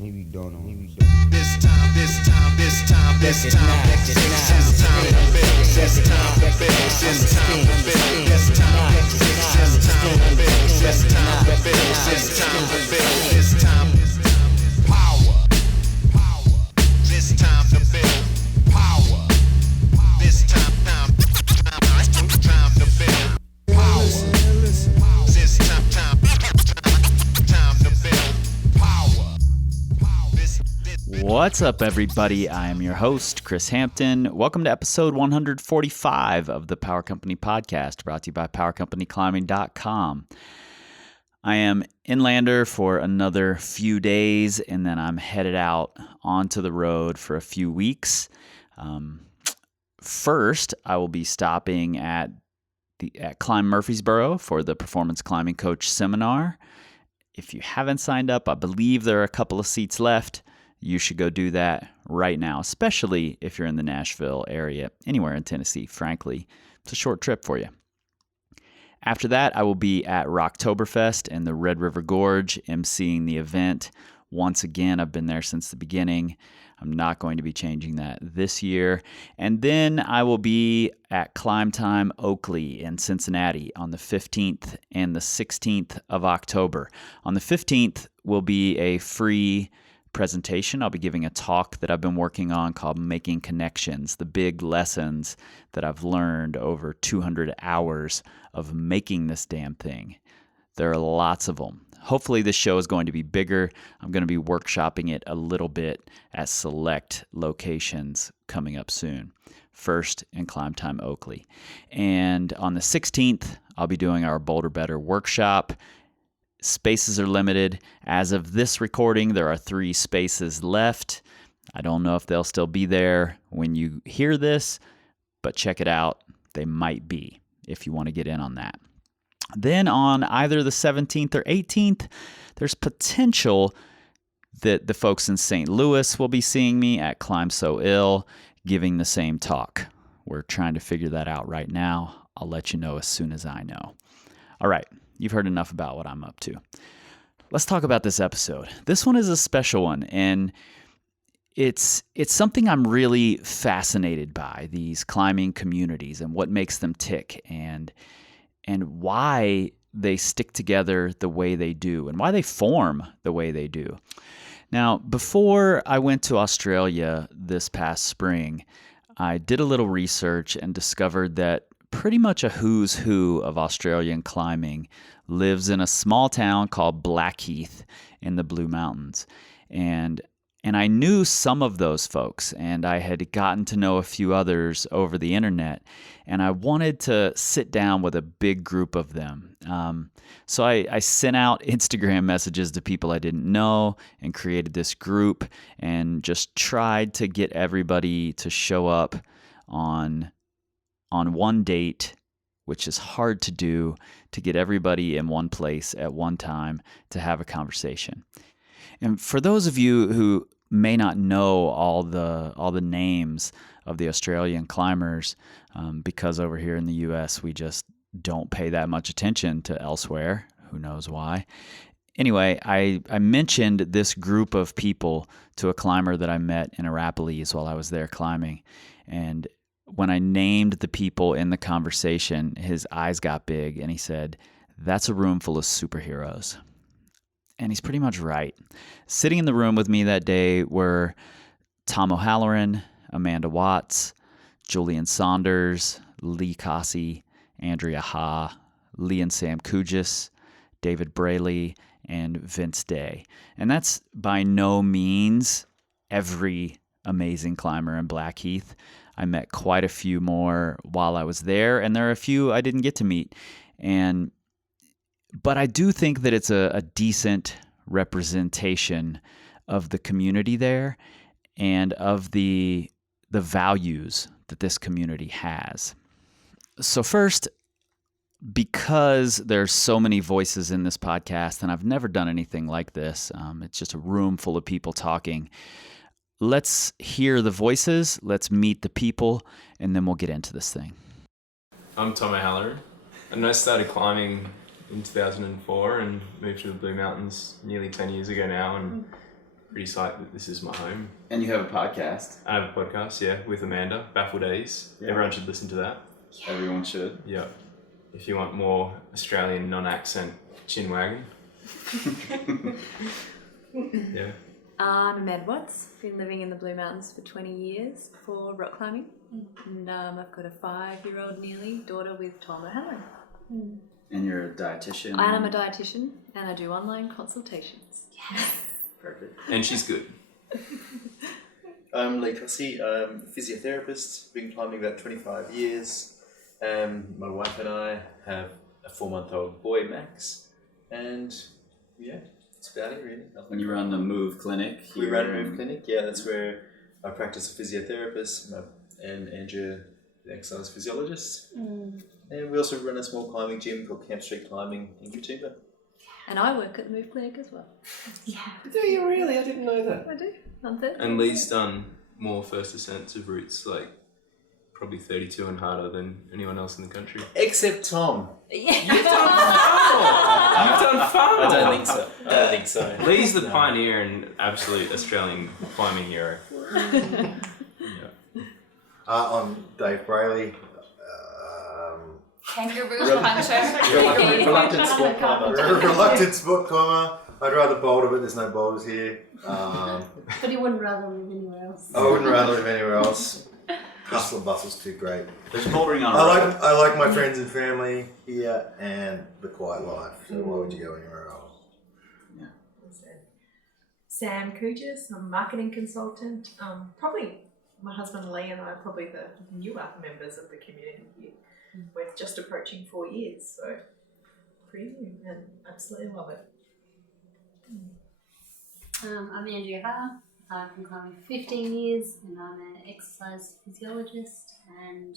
Maybe don't know. This time, next time to build. This time to build. This time to build. This time to build. This time to build. This time to build. This time to build. This time power. This time to build power. This time to build power. This time to build power. What's up, everybody? I am your host, Chris Hampton. Welcome to episode 145 of the Power Company Podcast, brought to you by PowerCompanyClimbing.com. I am inlander for another few days, and then I'm headed out onto the road for a few weeks. First, I will be stopping at Climb Murfreesboro for the Performance Climbing Coach Seminar. If you haven't signed up, I believe there are a couple of seats left. You should go do that right now, especially if you're in the Nashville area, anywhere in Tennessee, frankly. It's a short trip for you. After that, I will be at Rocktoberfest in the Red River Gorge, emceeing the event. Once again, I've been there since the beginning. I'm not going to be changing that this year. And then I will be at Climb Time Oakley in Cincinnati on the 15th and the 16th of October. On the 15th will be a free presentation. I'll be giving a talk that I've been working on called Making Connections, the big lessons that I've learned over 200 hours of making this damn thing. There are lots of them. Hopefully this show is going to be bigger. I'm going to be workshopping it a little bit at select locations coming up soon. First in Climb Time Oakley. And on the 16th, I'll be doing our Boulder Better workshop. Spaces are limited. As of this recording, there are 3 spaces left. I don't know if they'll still be there when you hear this, but check it out. They might be if you want to get in on that. Then on either the 17th or 18th, there's potential that the folks in St. Louis will be seeing me at Climb So Ill, giving the same talk. We're trying to figure that out right now. I'll let you know as soon as I know. All right. You've heard enough about what I'm up to. Let's talk about this episode. This one is a special one, and it's something I'm really fascinated by, these climbing communities and what makes them tick and why they stick together the way they do and why they form the way they do. Now, before I went to Australia this past spring, I did a little research and discovered that pretty much a who's who of Australian climbing lives in a small town called Blackheath in the Blue Mountains. And I knew some of those folks, and I had gotten to know a few others over the internet, and I wanted to sit down with a big group of them. So I sent out Instagram messages to people I didn't know and created this group and just tried to get everybody to show up on one date, which is hard to do, to get everybody in one place at one time to have a conversation. And for those of you who may not know all the names of the Australian climbers, because over here in the U.S. we just don't pay that much attention to elsewhere. Who knows why? Anyway, I mentioned this group of people to a climber that I met in Arapiles while I was there climbing, and when I named the people in the conversation, his eyes got big and he said, "That's a room full of superheroes." And he's pretty much right. Sitting in the room with me that day were Tom O'Halloran, Amanda Watts, Julian Saunders, Lee Cossey, Andrea Lee and Sam Cujes, David Brailey, and Vince Day. And that's by no means every amazing climber in Blackheath. I met quite a few more while I was there, and there are a few I didn't get to meet. But I do think that it's a decent representation of the community there and of the values that this community has. So first, because there's so many voices in this podcast, and I've never done anything like this, it's just a room full of people talking. Let's hear the voices, let's meet the people, and then we'll get into this thing. I'm Tom O'Halloran, and I started climbing in 2004 and moved to the Blue Mountains nearly 10 years ago now, and pretty psyched that this is my home. And you have a podcast. I have a podcast, with Amanda, Baffled A's. Yeah. Everyone should listen to that. Yeah. Everyone should. Yeah. If you want more Australian non-accent chin wagging. Yeah. I'm Amanda Watts. Been living in the Blue Mountains for 20 years before rock climbing. And I've got a 5-year-old nearly daughter with Tom O'Halloran. And you're a dietitian. I am a dietitian and I do online consultations. Yes. Perfect. And she's good. I'm Cossey. I'm a physiotherapist. Been climbing about 25 years. My wife and I have a 4-month-old boy, Max. And that's about it really. When you run the Move Clinic We run a Move Clinic, that's where I practice as a physiotherapist and Andrea, the exercise physiologist. And we also run a small climbing gym called Camp Street Climbing in Katoomba. And I work at the Move Clinic as well. Yeah. Do you really? I didn't know that. I do. On Thursday. And Lee's done more first ascents of routes, like probably 32 and harder than anyone else in the country. Except Tom. Yeah. You've done far more! I don't think so. Lee's the pioneer and absolute Australian climbing hero. I'm Dave Brailey. Kangaroo puncher. Reluctant sport climber. Reluctant sport climber. I'd rather boulder, but there's no boulders here. But he wouldn't rather live anywhere else. I wouldn't rather live anywhere else. Hustle and bustle's too great. There's bouldering on. I like my friends and family here and the quiet life. So why would you go anywhere else? Sam Cujes, I'm a marketing consultant. Probably my husband Lee and I are probably the newer members of the community here. We're just approaching 4 years, so pretty new and absolutely love it. I'm Andrea. I've been climbing for 15 years and I'm an exercise physiologist and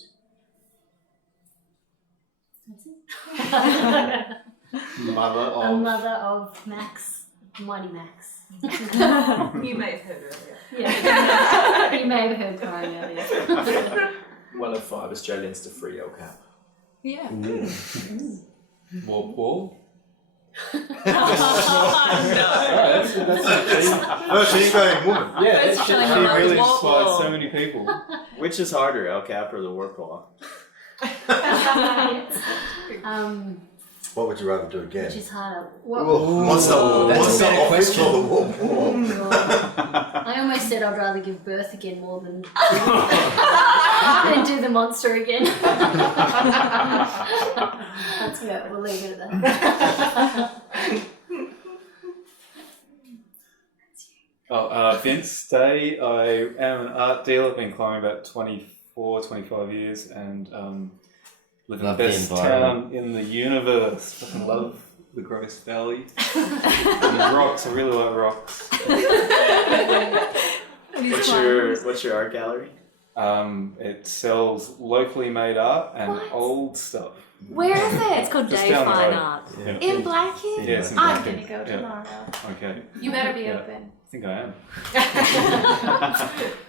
that's it. I'm mother of Max, Mighty Max. You may have heard earlier. Yeah, you may have heard crying earlier. One of 5 Australians to free LCAP. Yeah. Wall? Oh, so you're going woman. Yeah, She really inspired so many people. Which is harder, LCAP or the work wall? What would you rather do again? Which is harder. What's the office or the wall? I almost said I'd rather give birth again more than do the monster again. That's it. We'll leave it at that. Vince Day. I am an art dealer. I've been climbing about 25 years and live in the best town in the universe. Fucking love the Gross Valley. And the rocks. I really like rocks. What's your art gallery? It sells locally made art and What? old stuff. Where is it? It's called Just Day down the Fine road. Art. Yeah. In Blackheath? Yeah, it's in I'm Blackheath. going to go tomorrow. Okay. You better be Yeah. open. I think I am.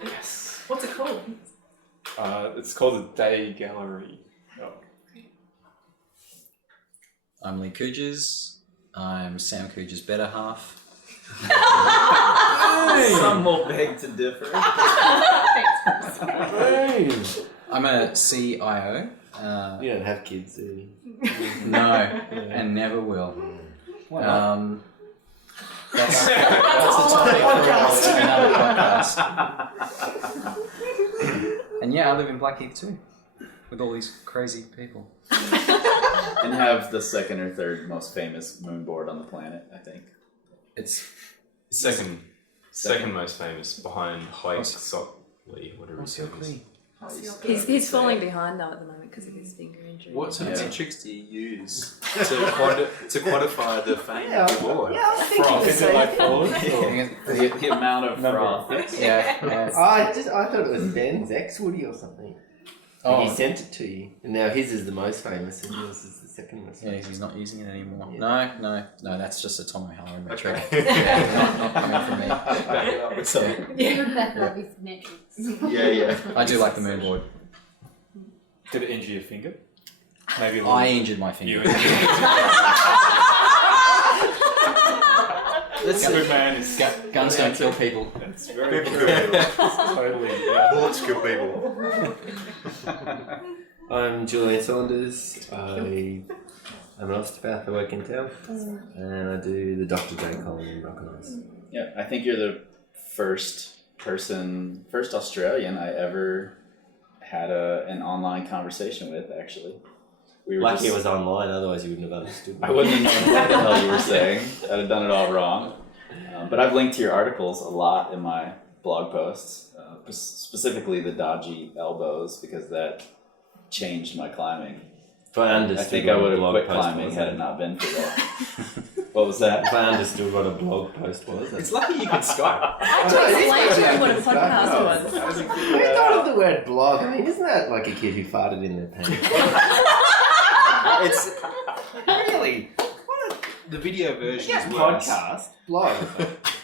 Yes. What's it called? It's called the Day Gallery. I'm Lee Cujes. I'm Sam Cujes' better half. Some will beg to differ. I'm a CIO. You don't have kids, do you? No, and never will. That's the topic for another podcast. And yeah, I live in Blackheath too, with all these crazy people. And have the second or third most famous moonboard on the planet, I think. It's Second most famous behind Lee, whatever his name is. He's falling behind though at the moment because of his finger injury. What sort of metrics do you use to quantify the fame of the board? Is it like followers? The amount of froth. yeah. I thought it was Ben's ex Woody or something. Oh, He sent it to you, and now his is the most famous, and yours is the second most yeah, famous. he's not using it anymore. Yeah. No, that's just a Tom O'Halloran metric. Okay. not coming from me. Back it up with some. You would back it up with metrics. Yeah. I do like the moonboard. Did it injure your finger? Maybe a little. I injured my finger. You injured Good man is Guns don't kill people. It's very People true. kill people. Totally. Yeah. Bullets kill people. I'm Julian Saunders. I'm an osteopath. I work in town, and I do the Dr. J column in Rock and Ice. Yeah, I think you're the first Australian I ever had an online conversation with, actually. We were Lucky it was online, otherwise you wouldn't have understood. I wouldn't have known what the hell you were saying. I'd have done it all wrong. But I've linked to your articles a lot in my blog posts, specifically the dodgy elbows, because that changed my climbing. If I understood, I think I would have quit climbing had it not been for that. What was that? If I understood what a blog post was. It's lucky you could Skype. I explained to him what a podcast was. I thought of the word blog. I mean, isn't that like a kid who farted in their pants? It's really the video version is worse. Podcast blog.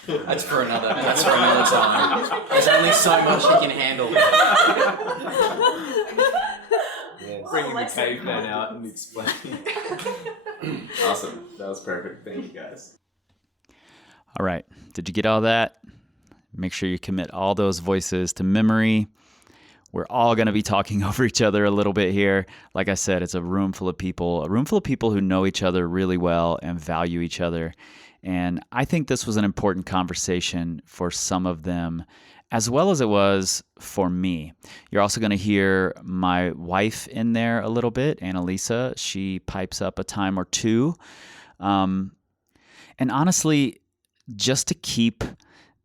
That's for another time. There's only so much you can handle. Yes. Bringing the caveman out and explaining. Awesome. That was perfect. Thank you, guys. All right. Did you get all that? Make sure you commit all those voices to memory. We're all going to be talking over each other a little bit here. Like I said, it's a room full of people who know each other really well and value each other. And I think this was an important conversation for some of them, as well as it was for me. You're also going to hear my wife in there a little bit, Annalisa. She pipes up a time or two. And honestly, just to keep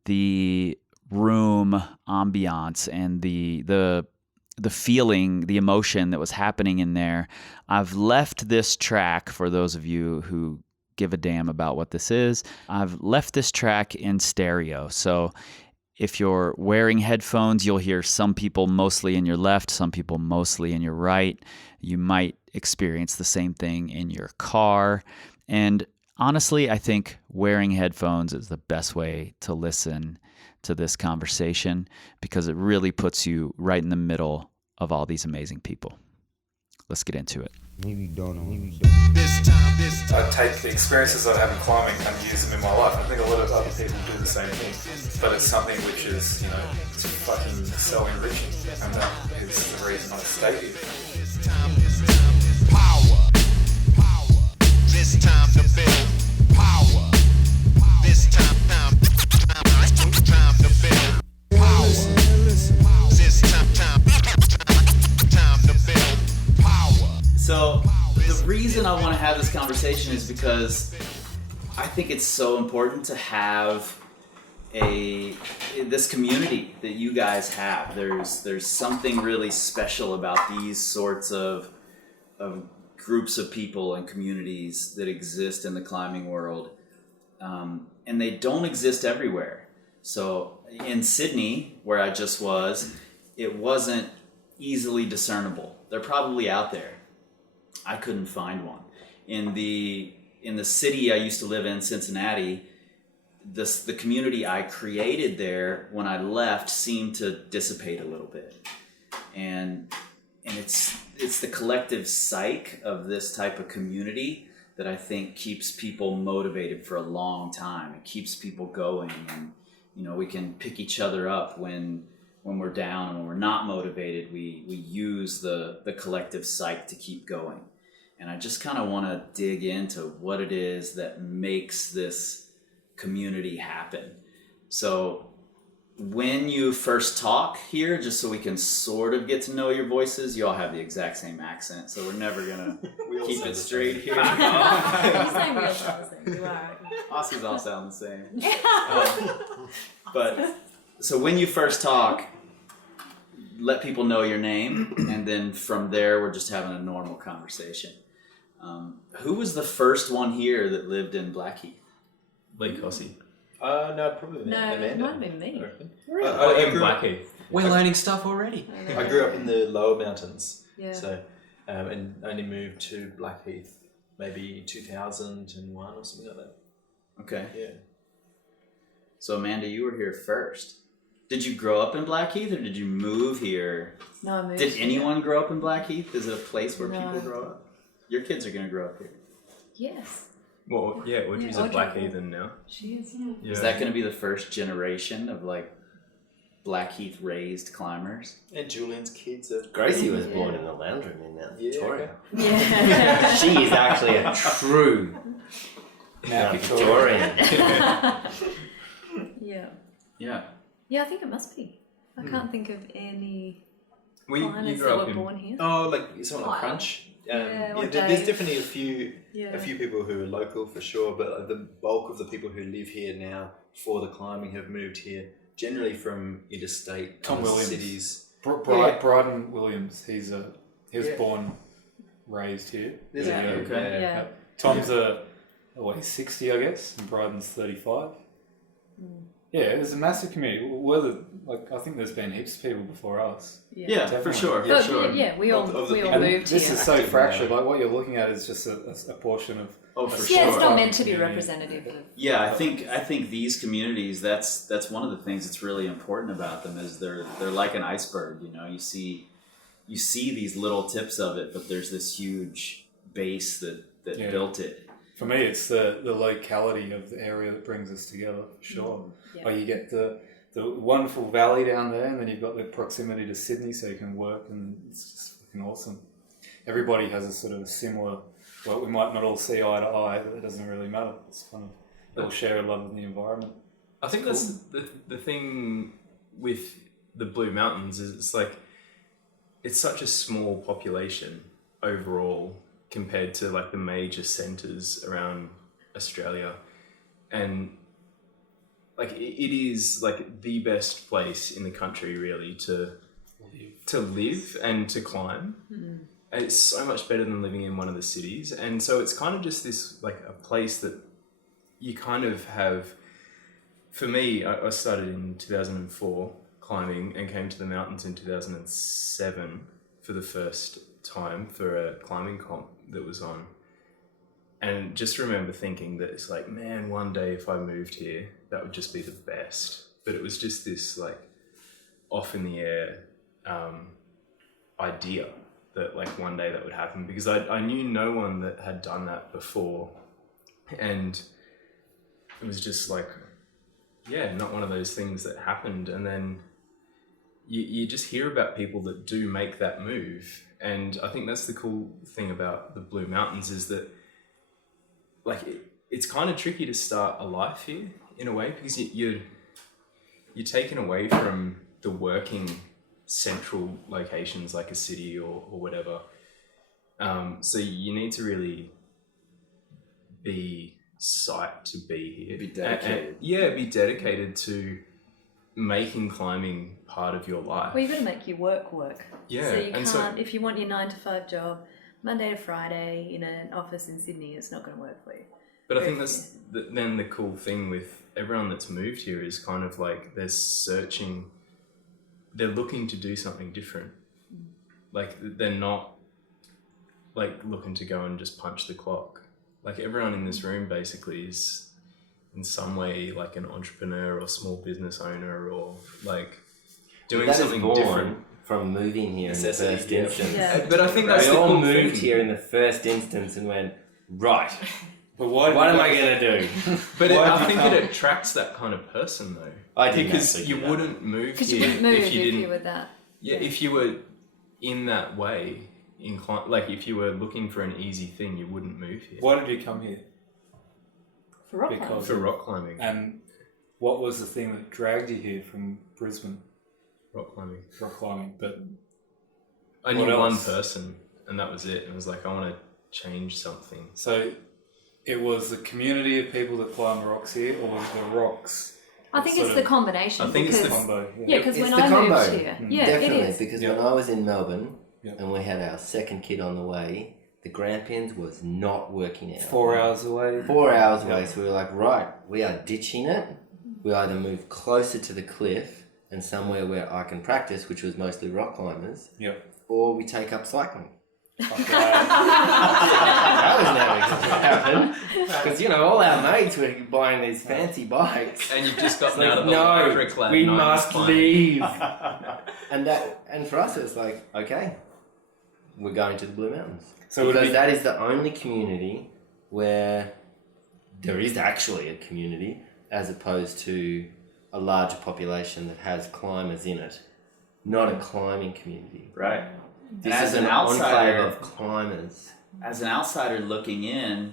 the room ambiance and the feeling, the emotion that was happening in there, I've left this track, for those of you who give a damn about what this is, I've left this track in stereo. So if you're wearing headphones, you'll hear some people mostly in your left, some people mostly in your right. You might experience the same thing in your car. And honestly, I think wearing headphones is the best way to listen to this conversation, because it really puts you right in the middle of all these amazing people. Let's get into it. I take the experiences I have in climbing and use them in my life. I think a lot of other people do the same thing, but it's something which is, it's fucking so enriching, and that is the reason I stay here. Power. This time to build power. This time to build power. This time to build power. So the reason I want to have this conversation is because I think it's so important to have this community that you guys have. There's something really special about these sorts of groups of people and communities that exist in the climbing world, and they don't exist everywhere. So in Sydney, where I just was, it wasn't easily discernible. They're probably out there. I couldn't find one. In the city I used to live in, Cincinnati, the community I created there when I left seemed to dissipate a little bit. And it's the collective psyche of this type of community that I think keeps people motivated for a long time. It keeps people going, and we can pick each other up when we're down and when we're not motivated. We use the collective psyche to keep going. And I just kind of want to dig into what it is that makes this community happen. So when you first talk here, just so we can sort of get to know your voices, you all have the exact same accent, so we're never gonna keep it straight here. You say we all sound the same. You are. Aussies all sound the same. But so when you first talk, let people know your name, and then from there we're just having a normal conversation. Who was the first one here that lived in Blackheath? Lee Cossey. No, probably No, Amanda. it might have been me. I in Blackheath. We're learning stuff already. I grew up in the lower mountains, Yeah. so and only moved to Blackheath maybe 2001 or something like that. Okay. Yeah. So Amanda, you were here first. Did you grow up in Blackheath, or did you move here? No, I moved. Did here. anyone grow up in Blackheath? Is it a place where No. people grow up? Your kids are going to grow up here. Yes. Well, yeah, Audrey's a Audrey. BlackHeathen now. She is. Yeah. Is that going to be the first generation of like Blackheath raised climbers? And Julian's kids are. Gracie was born in the lounge room in Victoria. Yeah. She is actually a true Victorian. Yeah. Yeah. Yeah, I think it must be. I can't think of any Well, you climbers grew that up were in. born here. Oh, like someone like Wow. Crunch. Or there's Dave. definitely a Yeah. few people who are local for sure, but the bulk of the people who live here now for the climbing have moved here, generally from interstate Tom Williams. cities. Bryden Williams, he was born, raised here. There's Yeah. a few, Yeah. yeah. Tom's he's 60, I guess, and Bryden's 35. Yeah, it's a massive community. I think there's been heaps of people before us. Yeah, for Definitely. sure. But, For sure. yeah, we all Of the we all people- moved This here. is so fractured. Like what you're looking at is just a portion of. Oh, for Yeah, sure. it's not meant to be Yeah. representative of. Yeah, I think these communities. That's one of the things that's really important about them is they're like an iceberg. You know, you see these little tips of it, but there's this huge base that Yeah. built it. For me, it's the locality of the area that brings us together, for sure. Yeah. Like you get the wonderful valley down there, and then you've got the proximity to Sydney, so you can work, and it's just fucking awesome. Everybody has a sort of a similar. Well, we might not all see eye to eye, but it doesn't really matter. It's kind of they all share a love of the environment. I think that's the thing with the Blue Mountains is it's such a small population overall compared to like the major centres around Australia, and like it is like the best place in the country really to live and to climb. And it's so much better than living in one of the cities, and so it's kind of just this like a place that you kind of have. For me, I started in 2004 climbing and came to the mountains in 2007 for the first time for a climbing comp that was on. And just remember thinking that it's like, man, one day if I moved here, that would just be the best. But it was just this like off in the air idea that like one day that would happen, because I knew no one that had done that before. And it was just like, yeah, not one of those things that happened. And then you just hear about people that do make that move. And I think that's the cool thing about the Blue Mountains is that like it's kind of tricky to start a life here in a way, because you're taken away from the working central locations like a city or whatever. So you need to really be psyched to be here. Be dedicated. Be dedicated to making climbing part of your life. Well, you've got to make your work work. Yeah, So you and can't, if you want your 9 to 5 job, Monday to Friday in an office in Sydney, it's not going to work for you. But I think that's then the cool thing with everyone that's moved here is kind of like they're looking to do something different. Like they're not like looking to go and just punch the clock. Like everyone in this room basically is in some way like an entrepreneur or small business owner or like doing something different. From moving here in the Necessity, first yeah. instance. Yeah. But I think that's We the all cool moved thing. here in the first instance and went, right, But what am I going to do? But Why I have think you it come? attracts that kind of person though. I didn't because actually you do that. wouldn't move Because you here wouldn't move if you didn't. you were that. Yeah, if you were in that way inclined, like if you were looking for an easy thing, you wouldn't move here. Why did you come here? For rock Because- climbing. For rock climbing. And what was the thing that dragged you here from Brisbane? Rock climbing. Rock climbing, but I knew What one else? person, and that was it. And I was like, I want to change something. so it was the community of people that climb rocks here, or was it the rocks? I think Sort it's the of- combination. I think it's because, the combo. Yeah, because It's when the I combo. moved here, yeah, Definitely, it is. because Yeah. when I was in Melbourne Yeah. and we had our second kid on the way, the Grampians was not working out. 4 hours away. 4 hours Yeah. away, so we were like, right, we are ditching it. We either move closer to the cliff and somewhere where I can practice, which was mostly rock climbers, Yeah. or we take up cycling. Fuck that. That was never going to happen. Because, you know, all our mates were buying these fancy bikes. And you've just gotten It's out like, of the no, Lycra-clad we 90s must climbing. leave. And for us, it's like, okay, we're going to the Blue Mountains. So would it because be- that is the only community where there is actually a community as opposed to a larger population that has climbers in it, not a climbing community. Right. This as is an enclave outsider, of climbers. as an outsider looking in,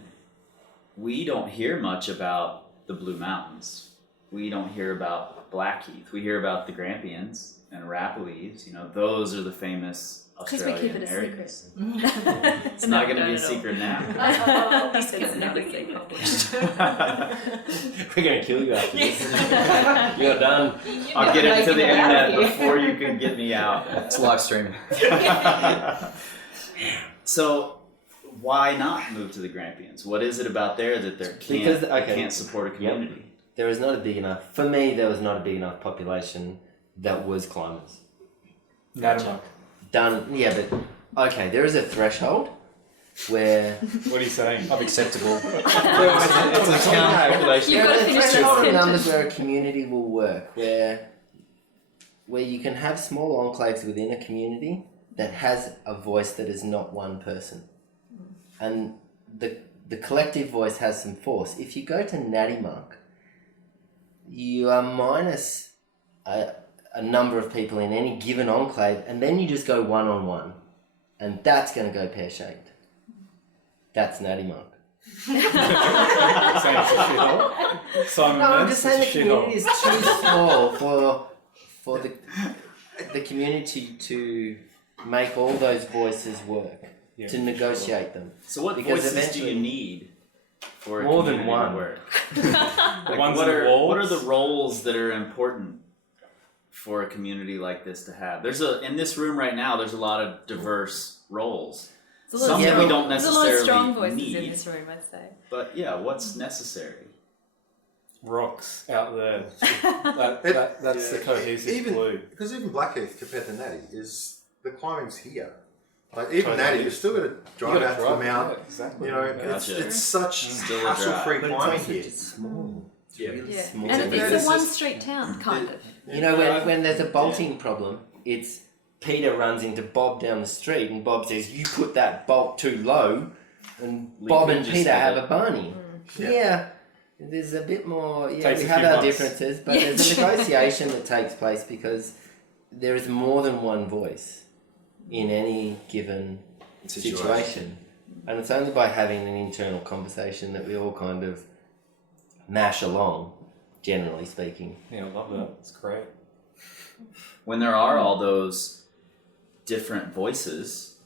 we don't hear much about the Blue Mountains. We don't hear about Blackheath. We hear about the Grampians and Arapiles. You know, those are the famous Because we keep Australian it a areas. secret. It's not going to be a secret now. He said it's never been published. We're going to kill you after this. You're done. I'll get it to the internet before you can get me out. It's live streaming. So, why not move to the Grampians? What is it about there that they can't support a community? There is not a big enough, for me, there was not a big enough population that was climbers. Gotcha. But, okay, there is a threshold where... What are you saying? Of acceptable. it's a town population. You've got to finish Threshold the of numbers sentence. where a community will work, where you can have small enclaves within a community that has a voice that is not one person. And the collective voice has some force. If you go to Natty Monk, you are minus a number of people in any given enclave, and then you just go one-on-one. And that's going to go pear-shaped. That's Natty Monk. Simon No, I'm Mintz, just saying the it's a shithole. community is too small for the community to make all those voices work, to negotiate them. So what Because voices do eventually- you need for a More than community one. to work? The ones what in the are walls? the roles that are important for a community like this to have? In this room right now, there's a lot of diverse roles. Some we don't There's a lot of strong necessarily voices need, in this room, I'd say. but yeah, what's necessary? Rocks out there. That's the cohesive glue. Because even Blackheath compared to Natty is the climbing's here. Like even Natty, you've still got to drive out to the mount. Yeah, exactly. You know, Gotcha. it's such Still a hassle-free But it's climbing also here. just small. It's really Yeah. small. And It's it's a one-street town, kind of. You know, when there's a bolting problem, it's Peter runs into Bob down the street, and Bob says, "You put that bolt too low," and Bob and just Peter said have it. a barney. Yeah. Yeah, there's a bit more. Yeah, Takes we a have few our months. differences, but there's a negotiation that takes place because there is more than one voice in any given situation. And it's only by having an internal conversation that we all kind of mash along, generally speaking. Yeah, I love that. It's great. When there are all those different voices,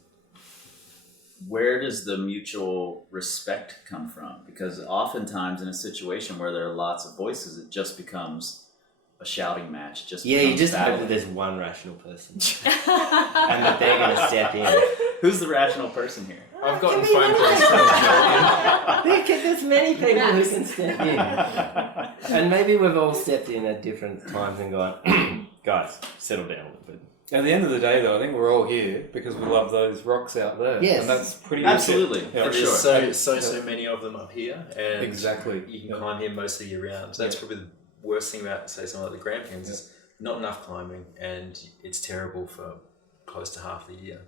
where does the mutual respect come from? Because oftentimes in a situation where there are lots of voices, it just becomes a shouting match. Yeah, you just battle. hope that there's one rational person and that they're going to step in. Who's the rational person here? I've gotten phone calls from Julian. There's many people who can step in. And maybe we've all stepped in at different times and gone, guys, settle down a little bit. At the end of the day, though, I think we're all here because we love those rocks out there. Yes. And that's pretty Absolutely, much it. Yeah, for There's sure. so many of them up here, and Exactly. you can climb here most of the year round. So that's probably the worst thing about, say, something like the Grampians is not enough climbing, and it's terrible for close to half the year.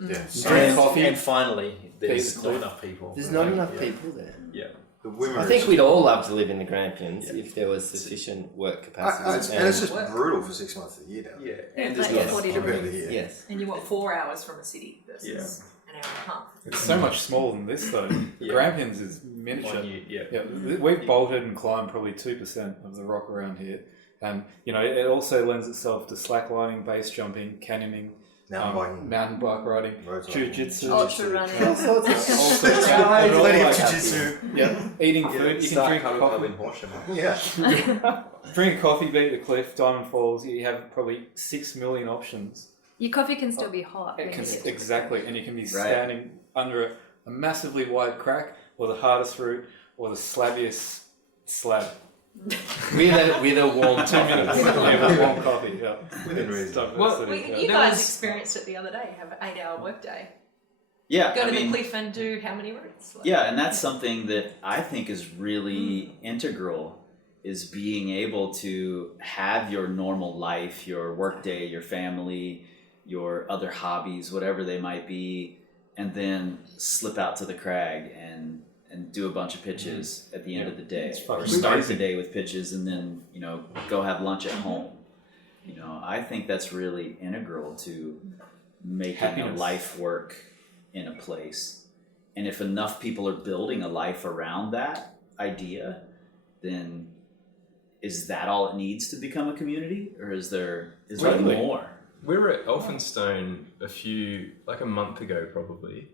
Yeah. And finally, there's Peace. not enough people. There's not enough people there. Yeah. The women I are think just- we'd all love to live in the Grampians if there was sufficient work capacity. and it's just brutal for 6 months of the year down there. Yeah. And there's Like not 40 Compared to degrees. here. Yes. And you want 4 hours from a city versus an hour and a half. It's so much smaller than this, though. The Grampians is miniature. 1 year, yeah. Yeah, we've bolted and climbed probably 2% of the rock around here. And, you know, it also lends itself to slacklining, base jumping, canyoning, mountain bike riding, Road jiu-jitsu. Ultra running. All sorts of All sorts of Plenty of like- jiu-jitsu. Yeah, eating food. You can drink coffee. Yeah. Drink a coffee, beat the cliff, Diamond Falls. You have probably 6 million options. Your coffee can still be hot. It when can, you get- exactly, and you can be standing under a massively wide crack, or the hardest route, or the slabbiest slab. with a warm 2 minutes. Yeah, with warm coffee. Yeah. Within reason. Stuff Well, that's it, yeah. you guys experienced it the other day. Have an 8-hour workday. Yeah, Go I to mean, the cliff and do how many routes? Like, yeah, and that's something that I think is really integral, is being able to have your normal life, your workday, your family, your other hobbies, whatever they might be, and then slip out to the crag and and do a bunch of pitches at the end of the day, It's or fucking start crazy. the day with pitches and then, you know, go have lunch at home. You know, I think that's really integral to making a Happiness. life work in a place. And if enough people are building a life around that idea, then is that all it needs to become a community, or is there Totally. more? We were at Elphinstone a month ago probably.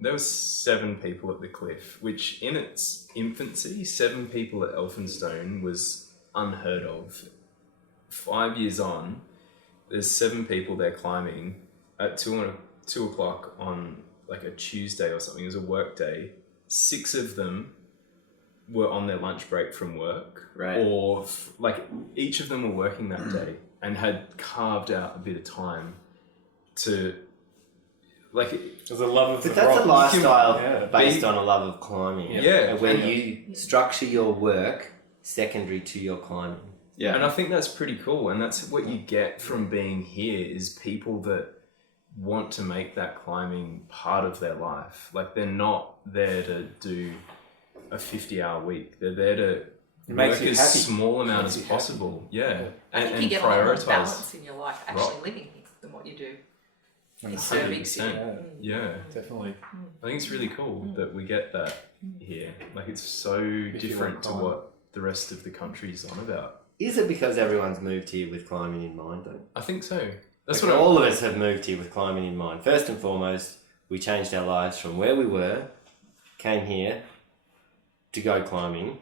There was 7 people at the cliff, which in its infancy, 7 people at Elphinstone was unheard of. 5 years on, there's 7 people there climbing at 2 o'clock on like a Tuesday or something. It was a work day. 6 of them were on their lunch break from work, Right. or each of them were working that day and had carved out a bit of time to There's a love of the But that's rock. a lifestyle Yeah. based on a love of climbing. Yeah. Where you structure your work secondary to your climbing. Yeah. And I think that's pretty cool. And that's what you get from being here is people that want to make that climbing part of their life. Like they're not there to do a 50-hour week. They're there to makes work you as happy. small amount Makes as you possible. Yeah. I think And you get a lot more prioritize. balance in your life actually rock. living here than what you do And in the surveying city. city. Yeah. Definitely. I think it's really cool that we get that here. Like it's so you different like to climbing. what the rest of the country's on about. Is it because everyone's moved here with climbing in mind, though? I think so. That's Like what all of us have moved here with climbing in mind. First and foremost, we changed our lives from where we were, came here to go climbing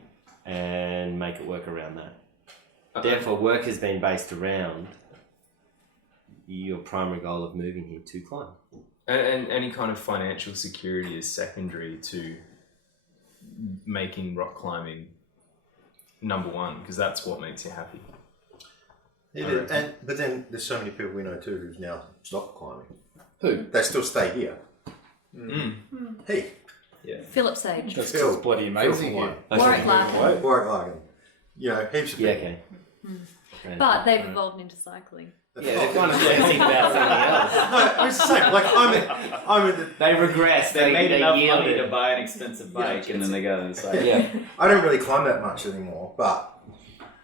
and make it work around that. Therefore, work has been based around your primary goal of moving here to climb. And any kind of financial security is secondary to making rock climbing number one, because that's what makes you happy. It is. But then there's so many people we know too who've now stopped climbing. Who? They still stay here. Hey, Philip Sage. That's Phil. just bloody amazing. Phil's Here. one. Warwick Larkin. Warwick Larkin. You know, heaps of Yeah, people. okay. But they've evolved into cycling. Yeah, they're kind of thinking about something else. No, it's the same. Like I'm at the, They regressed. They made enough money yielded. to buy an expensive bike, and then they got on the side. Yeah. I don't really climb that much anymore, but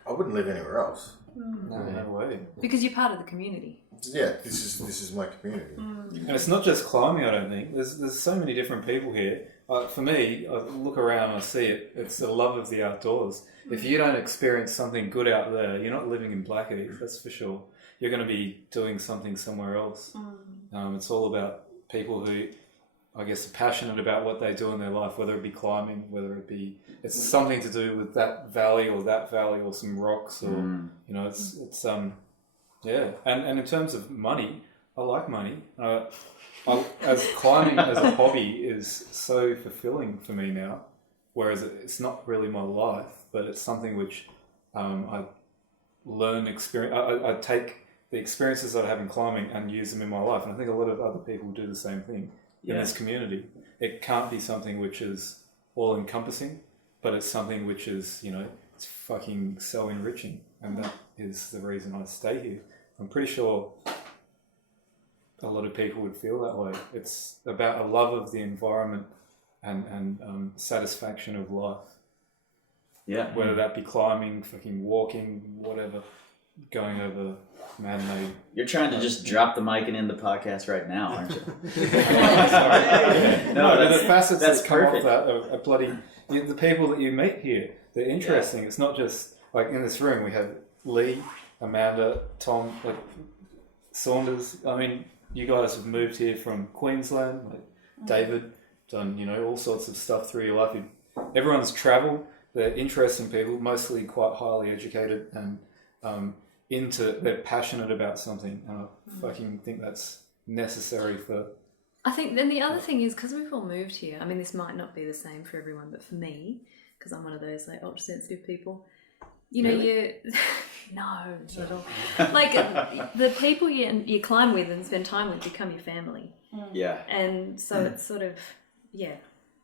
I wouldn't live anywhere else. No way. Because you're part of the community. Yeah, this is my community. And it's not just climbing, I don't think. There's so many different people here. For me, I look around and I see it. It's a love of the outdoors. If you don't experience something good out there, you're not living in Blackheath, that's for sure. You're going to be doing something somewhere else. It's all about people who, I guess, are passionate about what they do in their life, whether it be climbing, whether it be... It's something to do with that valley or some rocks or, you know, it's yeah. And in terms of money, I like money. As climbing as a hobby is so fulfilling for me now, whereas it's not really my life, but it's something which I learn experience. I take the experiences that I have in climbing and use them in my life, and I think a lot of other people do the same thing in this community. It can't be something which is all encompassing, but it's something which is, you know, it's fucking so enriching, and that is the reason I stay here. I'm pretty sure a lot of people would feel that way. It's about a love of the environment and satisfaction of life. Yeah. Whether that be climbing, fucking walking, whatever, going over man-made. You're trying to just drop the mic and end the podcast right now, aren't you? No, but the facets that's that come off perfect. that are bloody... The people that you meet here, they're interesting. It's not just... Like, in this room, we have Lee, Amanda, Tom, like, Saunders. I mean, you guys have moved here from Queensland, like David, done, you know, all sorts of stuff through your life. Everyone's travelled. They're interesting people, mostly quite highly educated and they're passionate about something. And I fucking think that's necessary for... I think then the other thing is, because we've all moved here, I mean, this might not be the same for everyone, but for me, because I'm one of those like ultra sensitive people, you know, Really? no, not at all. Like the people you climb with and spend time with become your family. Yeah. And so it's sort of, yeah.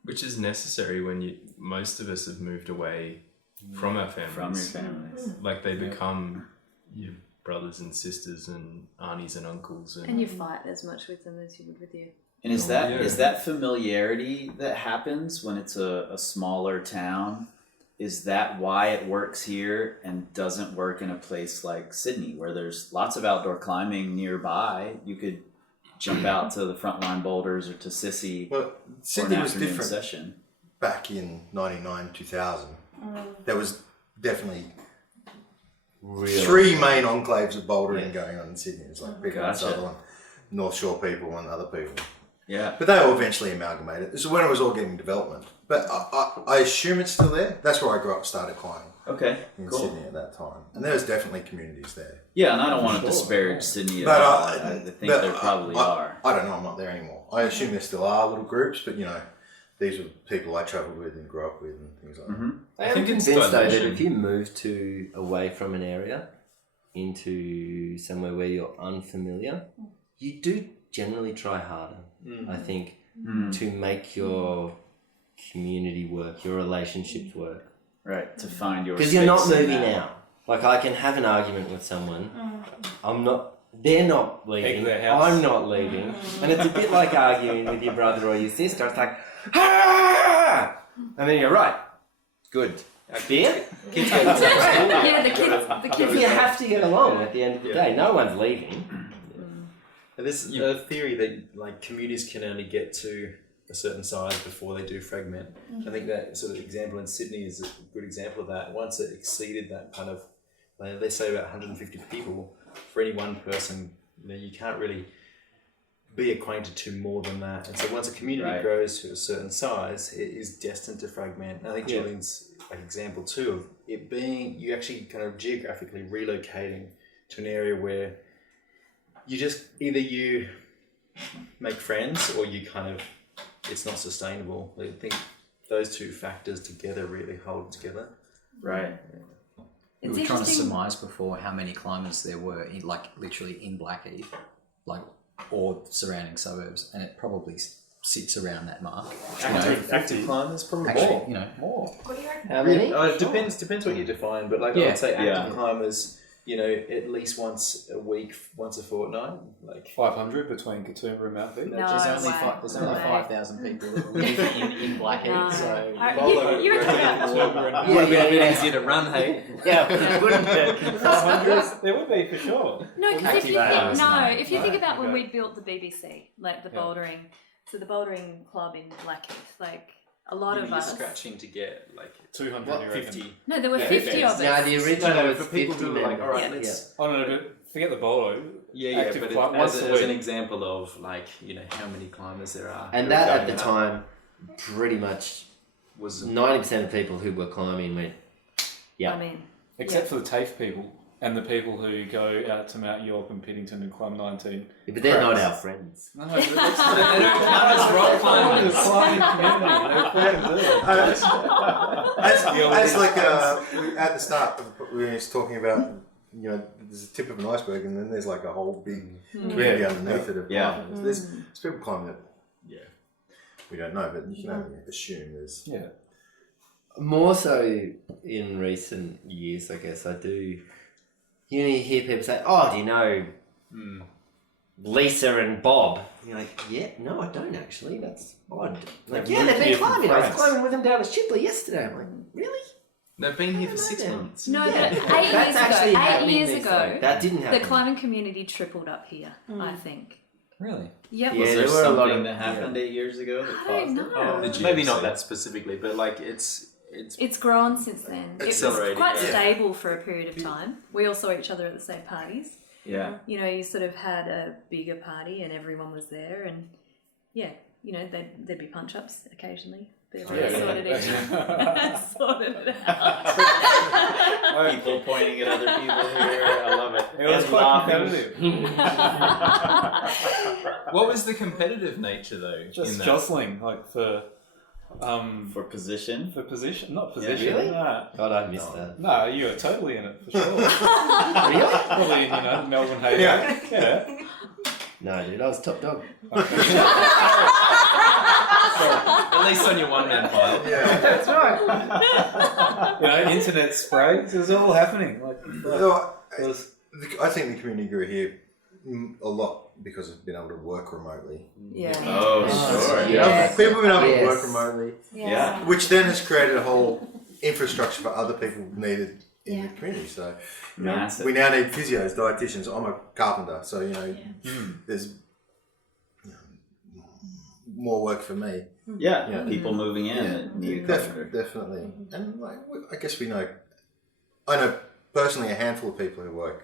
Which is necessary when most of us have moved away from our families. From your families. Like they become your brothers and sisters and aunties and uncles. And you fight as much with them as you would with your And is that familiarity that happens when it's a smaller town? Is that why it works here and doesn't work in a place like Sydney, where there's lots of outdoor climbing nearby? You could jump out to the Frontline Boulders or to Sissy Well, for an Sydney was afternoon different session. back in 99, 2000. There was definitely three main enclaves of bouldering going on in Sydney. It's like people in Sutherland, North Shore people and other people. Yeah. But they all eventually amalgamated. This is when it was all getting development. But I assume it's still there. That's where I grew up, started climbing. Okay, in cool. Sydney at that time. And there was definitely communities there. Yeah, and I don't want to disparage Sydney at all. I think there probably are. I don't know, I'm not there anymore. I assume there still are little groups, but these were people I travelled with and grew up with and things like that. I am convinced though that if you move away from an area into somewhere where you're unfamiliar, you do generally try harder, I think, to make your community work, your relationships work. Right, to find your Because you're not moving out. Like, I can have an argument with someone, they're not leaving, I'm not leaving, and it's a bit like arguing with your brother or your sister. It's like, ah! And then you're right. Good. Beer? Kids go to school. Yeah, the kids. You have to get along at the end of the day. No one's leaving. And there's a theory that like communities can only get to a certain size before they do fragment. I think that sort of example in Sydney is a good example of that. Once it exceeded that kind of, like, they say about 150 people, for any one person, you can't really be acquainted to more than that. And so once a community grows to a certain size, it is destined to fragment. And I think Julian's like example too of it being, you actually kind of geographically relocating to an area where you just, either you make friends or you kind of, it's not sustainable. I think those two factors together really hold together. Right. We were trying to surmise before how many climbers there were, literally in Blackheath, or surrounding suburbs, and it probably sits around that mark. Active climbers, probably more. What do you reckon? How many? It depends what you define, but I would say active climbers, at least once a week, once a fortnight, 500 between Katoomba and Mount Beach. No, There's only 5,000 people that live in Blackheath, No. so You're would have been a bit easier to run, hey? Yeah, wouldn't it? 500? There would be for sure. No, because if you think about when Okay. we built the BBC, like the bouldering, so the bouldering club in Blackheath, a lot of us. scratching to get 200, 50. No, there were 50 of us. No, the original was for people 50 who are like, members. all right, let's. Oh no, but forget the bolo. Active but climb- as once a an week. example of how many climbers there are. And who that are at the going up time, pretty much was 90% of people who were climbing went, I mean, Except for the TAFE people and the people who go out to Mount York and Piddington and climb 19. yeah, but they're not our friends. No, but that's rock climbing. As like at the start, we were just talking about, there's a tip of an iceberg, and then there's like a whole big community underneath it. Of climbers. There's people climbing that, we don't know, but you can only assume there's. Yeah. More so in recent years, I guess, I do. You hear people say, "Oh, do you know Lisa and Bob?" And you're like, "Yeah, no, I don't actually. That's odd." Like, yeah, they've been climbing. I was climbing with them down at Shipley yesterday. I'm like, really? They've been here for 6 months. no, Yeah. but That's 8 years these ago, days. That didn't happen. the climbing community tripled up here, I think. Really? Yep. Yeah, Was there there were a lot something of- that happened 8 years ago that I don't caused it? know. Oh, maybe not that specifically, but It's grown since then. It was Accelerated, quite yeah. stable for a period of time. We all saw each other at the same parties. Yeah. You sort of had a bigger party and everyone was there, and there'd be punch-ups occasionally. But everyone sorted it out. People pointing at other people here. I love it. It was And quite laughing. competitive. What was the competitive nature though? Just in that? jostling, for For position. for position, not position. really? No. God, I missed that. No, you were totally in it for sure. Really? Probably in Melbourne Hay. Yeah. No, dude, I was top dog. at least on your one-man pile. Yeah. That's right. Internet sprays. It was all happening. I think the community grew here a lot because of being able to work remotely. Yeah. Oh, sure. People have been able to Yes. work remotely, Yeah. which then has created a whole infrastructure for other people needed in the community. So Massive. we now need physios, dietitians. I'm a carpenter, so there's more work for me. Yeah, people moving in that need a carpenter. Definitely. And I guess I know personally a handful of people who work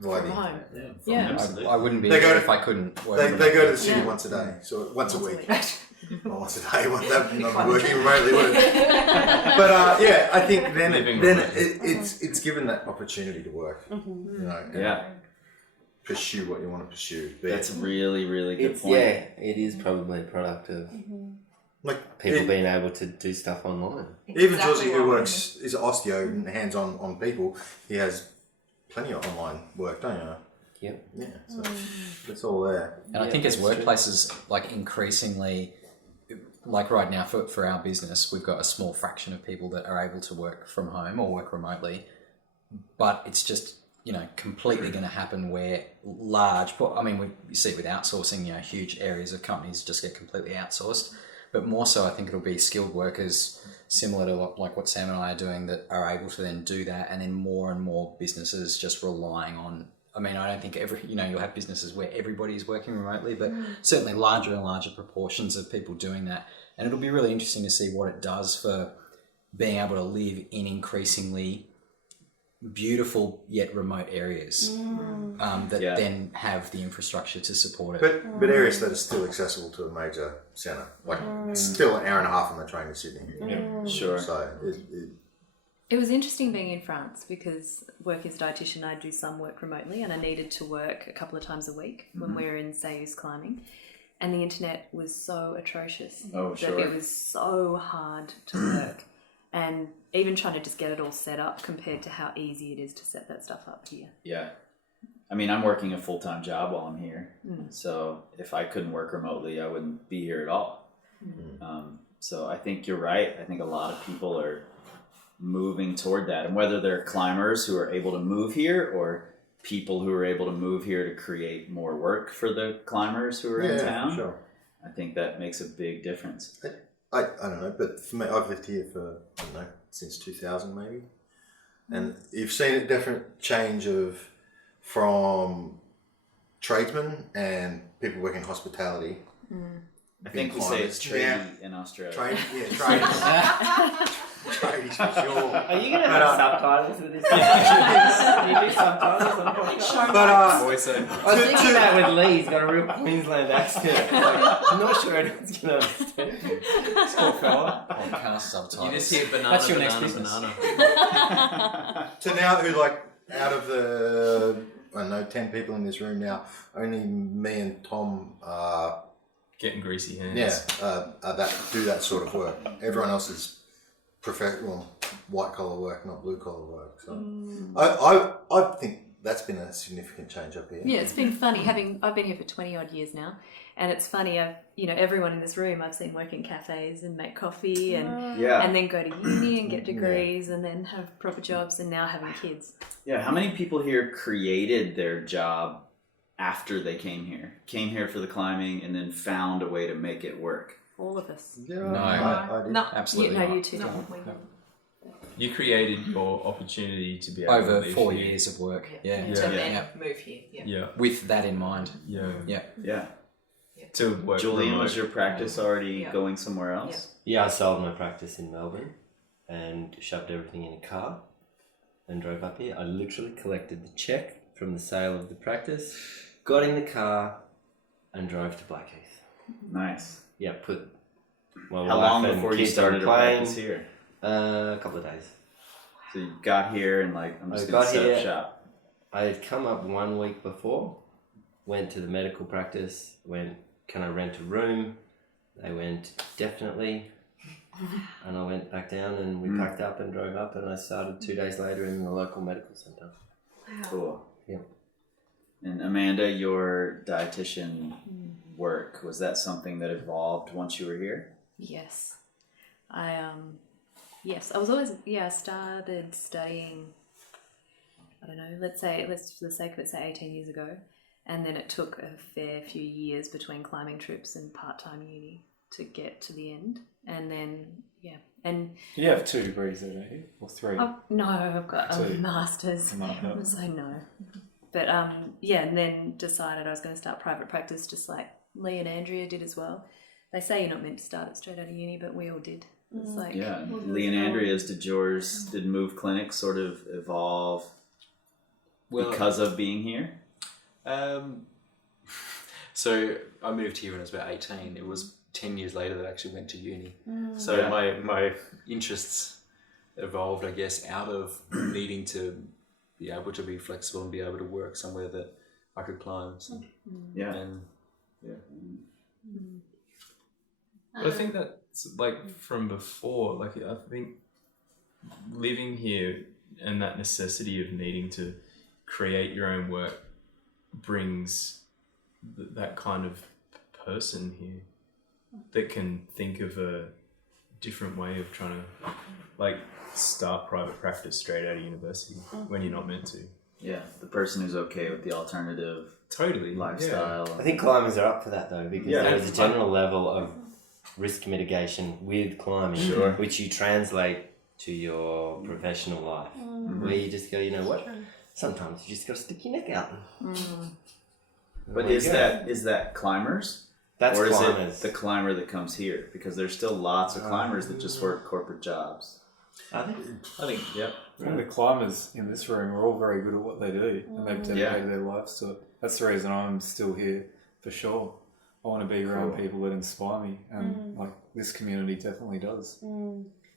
via the Home. internet. Yeah. I wouldn't be They there go if to- I couldn't work. They remotely. go to the city Yeah. once a day, so once a week. Not once a day. That would not Quite be working remotely, would it? But I think then Living it's given that opportunity to work. And Yeah, pursue what you want to pursue. Be that's it- a really, really good It's point. it is probably a product of like people being able to do stuff online. even Exactly Josie, who what works is osteo and hands on people, he has plenty of online work, don't you? Yep. Yeah, so it's all there. And I think as workplaces, like increasingly, like right now for our business, we've got a small fraction of people that are able to work from home or work remotely, but it's just, completely going to happen where we see it with outsourcing, huge areas of companies just get completely outsourced, but more so I think it'll be skilled workers similar to like what Sam and I are doing that are able to then do that, and then more and more businesses just relying on, I don't think you'll have businesses where everybody is working remotely, but certainly larger and larger proportions of people doing that. And it'll be really interesting to see what it does for being able to live in increasingly beautiful yet remote areas that then have the infrastructure to support it. But areas that are still accessible to a major centre, like still an hour and a half on the train to Sydney. Yeah, sure. So It was interesting being in France because working as a dietitian, I do some work remotely, and I needed to work a couple of times a week when we were in Sayus climbing, and the internet was so atrocious that it was so hard to work, and even trying to just get it all set up compared to how easy it is to set that stuff up here. Yeah. I'm working a full-time job while I'm here, so if I couldn't work remotely, I wouldn't be here at all. So I think you're right. I think a lot of people are moving toward that, and whether they're climbers who are able to move here or people who are able to move here to create more work for the climbers who are in town, sure. I think that makes a big difference. I don't know, but for me, I've lived here for since 2000 maybe, and you've seen a different change from tradesmen and people working hospitality. I think we say it's tradie in Australia. Tradies. Tradies for sure. Are you going to have subtitles for this? Do you do subtitles on the podcast? I was thinking that with Lee, he's got a real Queensland accent. I'm not sure anyone's going to understand. Poor fella. Podcast subtitles. You just hear banana, That's your banana, next business. banana. So now, out of the 10 people in this room now, only me and Tom are Getting greasy hands. that do that sort of work. Everyone else is white collar work, not blue collar work. So I think that's been a significant change up here. Yeah, it's been funny I've been here for 20 odd years now, and it's funny. Everyone in this room I've seen work in cafes and make coffee and then go to uni and get degrees and then have proper jobs and now having kids. Yeah, how many people here created their job after they came here for the climbing and then found a way to make it work? All of us. Yeah, No. I did. No, Absolutely not. You too. no, Don't. we don't. You created your opportunity to be able to Over live 4 here. years of work. Yeah. To then move here. Yeah. Yeah, With that in mind. yeah. Yeah. To work Julian, remote. was your practice already Yeah. going somewhere else? Yeah, I sold my practice in Melbourne and shoved everything in a car and drove up here. I literally collected the check from the sale of the practice, got in the car and drove to Blackheath. Nice. Yeah, put my How wife long and before you kids started on to a plane. practice here? A couple of days. So you got here and I'm just I going to got set here. up shop. I had come up 1 week before, went to the medical practice, went, can I rent a room? They went, definitely. And I went back down and we packed up and drove up and I started 2 days later in the local medical centre. Cool. Yeah. And Amanda, your dietitian work, was that something that evolved once you were here? Yes. I was always, I started studying I don't know, let's for the sake of it, say 18 years ago. And then it took a fair few years between climbing trips and part-time uni to get to the end. And then, and... You have 2 degrees there, don't you? Or 3? No, I've got a 2. master's. So no. But and then decided I was going to start private practice just like Lee and Andrea did as well. They say you're not meant to start it straight out of uni, but we all did. It's like... Yeah, Lee and Andrea's, did Move Clinic sort of evolve because of being here? So I moved here when I was about 18. It was 10 years later that I actually went to uni. So my interests evolved, I guess, out of needing to be able to be flexible and be able to work somewhere that I could climb. So, But I think that's like from before. Like I think living here and that necessity of needing to create your own work brings that kind of person here that can think of a different way of trying to like start private practice straight out of university when you're not meant to. Yeah, the person who's okay with the alternative lifestyle. I think climbers are up for that though, because there is a general level of risk mitigation with climbing, which you translate to your professional life, where you just go, you know what? Sometimes you just got to stick your neck out. But is that climbers? That's or climbers. Is it the climber that comes here? Because there's still lots of climbers that just work corporate jobs. I think, yeah. I think the climbers in this room are all very good at what they do, and they've dedicated their lives to it. That's the reason I'm still here, for sure. I want to be around people that inspire me, and like this community definitely does.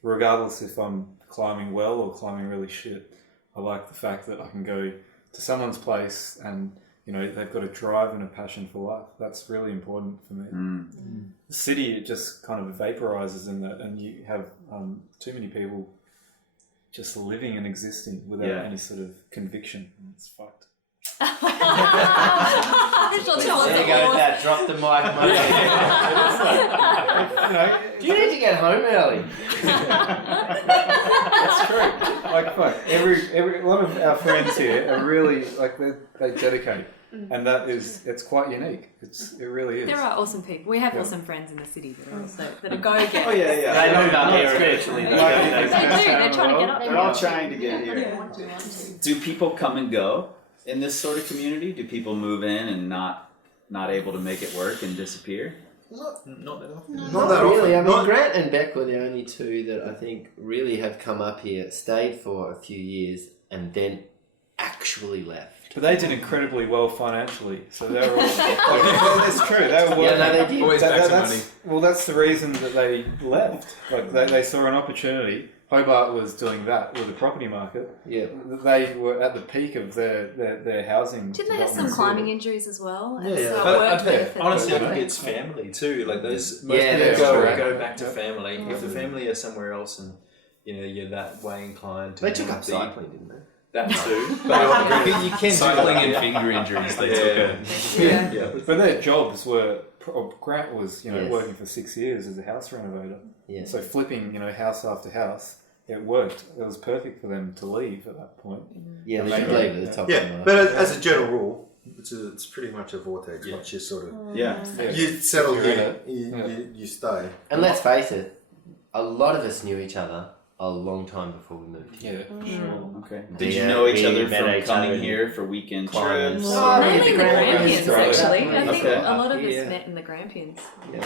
Regardless if I'm climbing well or climbing really shit, I like the fact that I can go to someone's place and, you know, they've got a drive and a passion for life. That's really important for me. The city, it just kind of vaporizes in that, and you have too many people just living and existing without any sort of conviction. It's fucked. There you go with that. Drop the mic, mate. Do you need to get home early? That's true. Like, fuck, a lot of our friends here are really like they dedicate, and it's quite unique. It really is. There are awesome people. We have awesome friends in the city that are also go-getters. Oh yeah. They move up here eventually. They do. They're trying to get up there. They're all trying to get here. Do people come and go in this sort of community? Do people move in and not able to make it work and disappear? Not that often. Not that really. I mean, Grant and Beck were the only two that I think really have come up here, stayed for a few years, and then actually left. But they did incredibly well financially, so they were all... That's true, they were working. Yeah, no, they did. Always back to money. Well, that's the reason that they left. Like, they saw an opportunity. Hobart was doing that with the property market. Yeah. They were at the peak of their housing. Didn't they have some climbing injuries as well? Yeah. But honestly, I think it's family too. Like those most people go back to family. If the family are somewhere else and you're that way inclined to... They took up cycling, didn't they? That too. But you can cycling and finger injuries. They took But their jobs were... Grant was working for 6 years as a house renovator. Yeah. So flipping house after house, it worked. It was perfect for them to leave at that point. Yeah, they should leave at the top. Yeah, but as a general rule, it's pretty much a vortex. Once you sort of you settle here, you stay. And let's face it, a lot of us knew each other a long time before we moved here. Yeah, sure. Okay. Did you know each other from coming here for weekend trips? Mainly the Grampians, actually. I think a lot of us met in the Grampians. Yeah.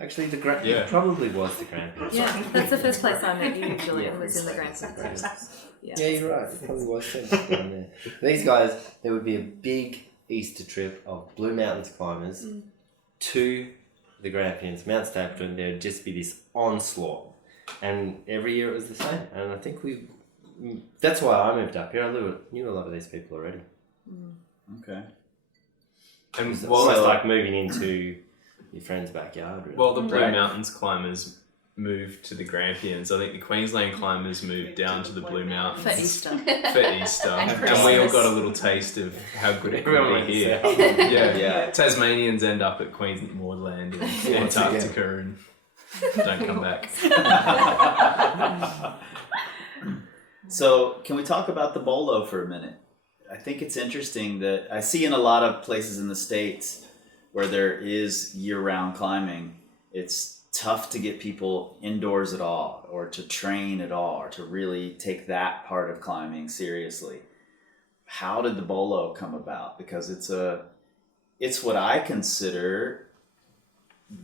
Actually, it probably was the Grampians. Yeah, that's the first place I met you, Julian, was in the Grampians. Yeah, you're right. It probably was down there. These guys, there would be a big Easter trip of Blue Mountains climbers to the Grampians, Mount Stapleton. There would just be this onslaught. And every year it was the same. And I think that's why I moved up here. I knew a lot of these people already. Okay. And it's almost like moving into your friend's backyard. Really. Well, the Blue Mountains climbers moved to the Grampians. I think the Queensland climbers moved down to the Blue Mountains. For Easter. And we all got a little taste of how good it could be here. Yeah. Tasmanians end up at Queensland and Antarctica and... don't come back. So can we talk about the bolo for a minute? I think it's interesting that I see in a lot of places in the States where there is year-round climbing, it's tough to get people indoors at all, or to train at all, or to really take that part of climbing seriously. How did the bolo come about? Because it's what I consider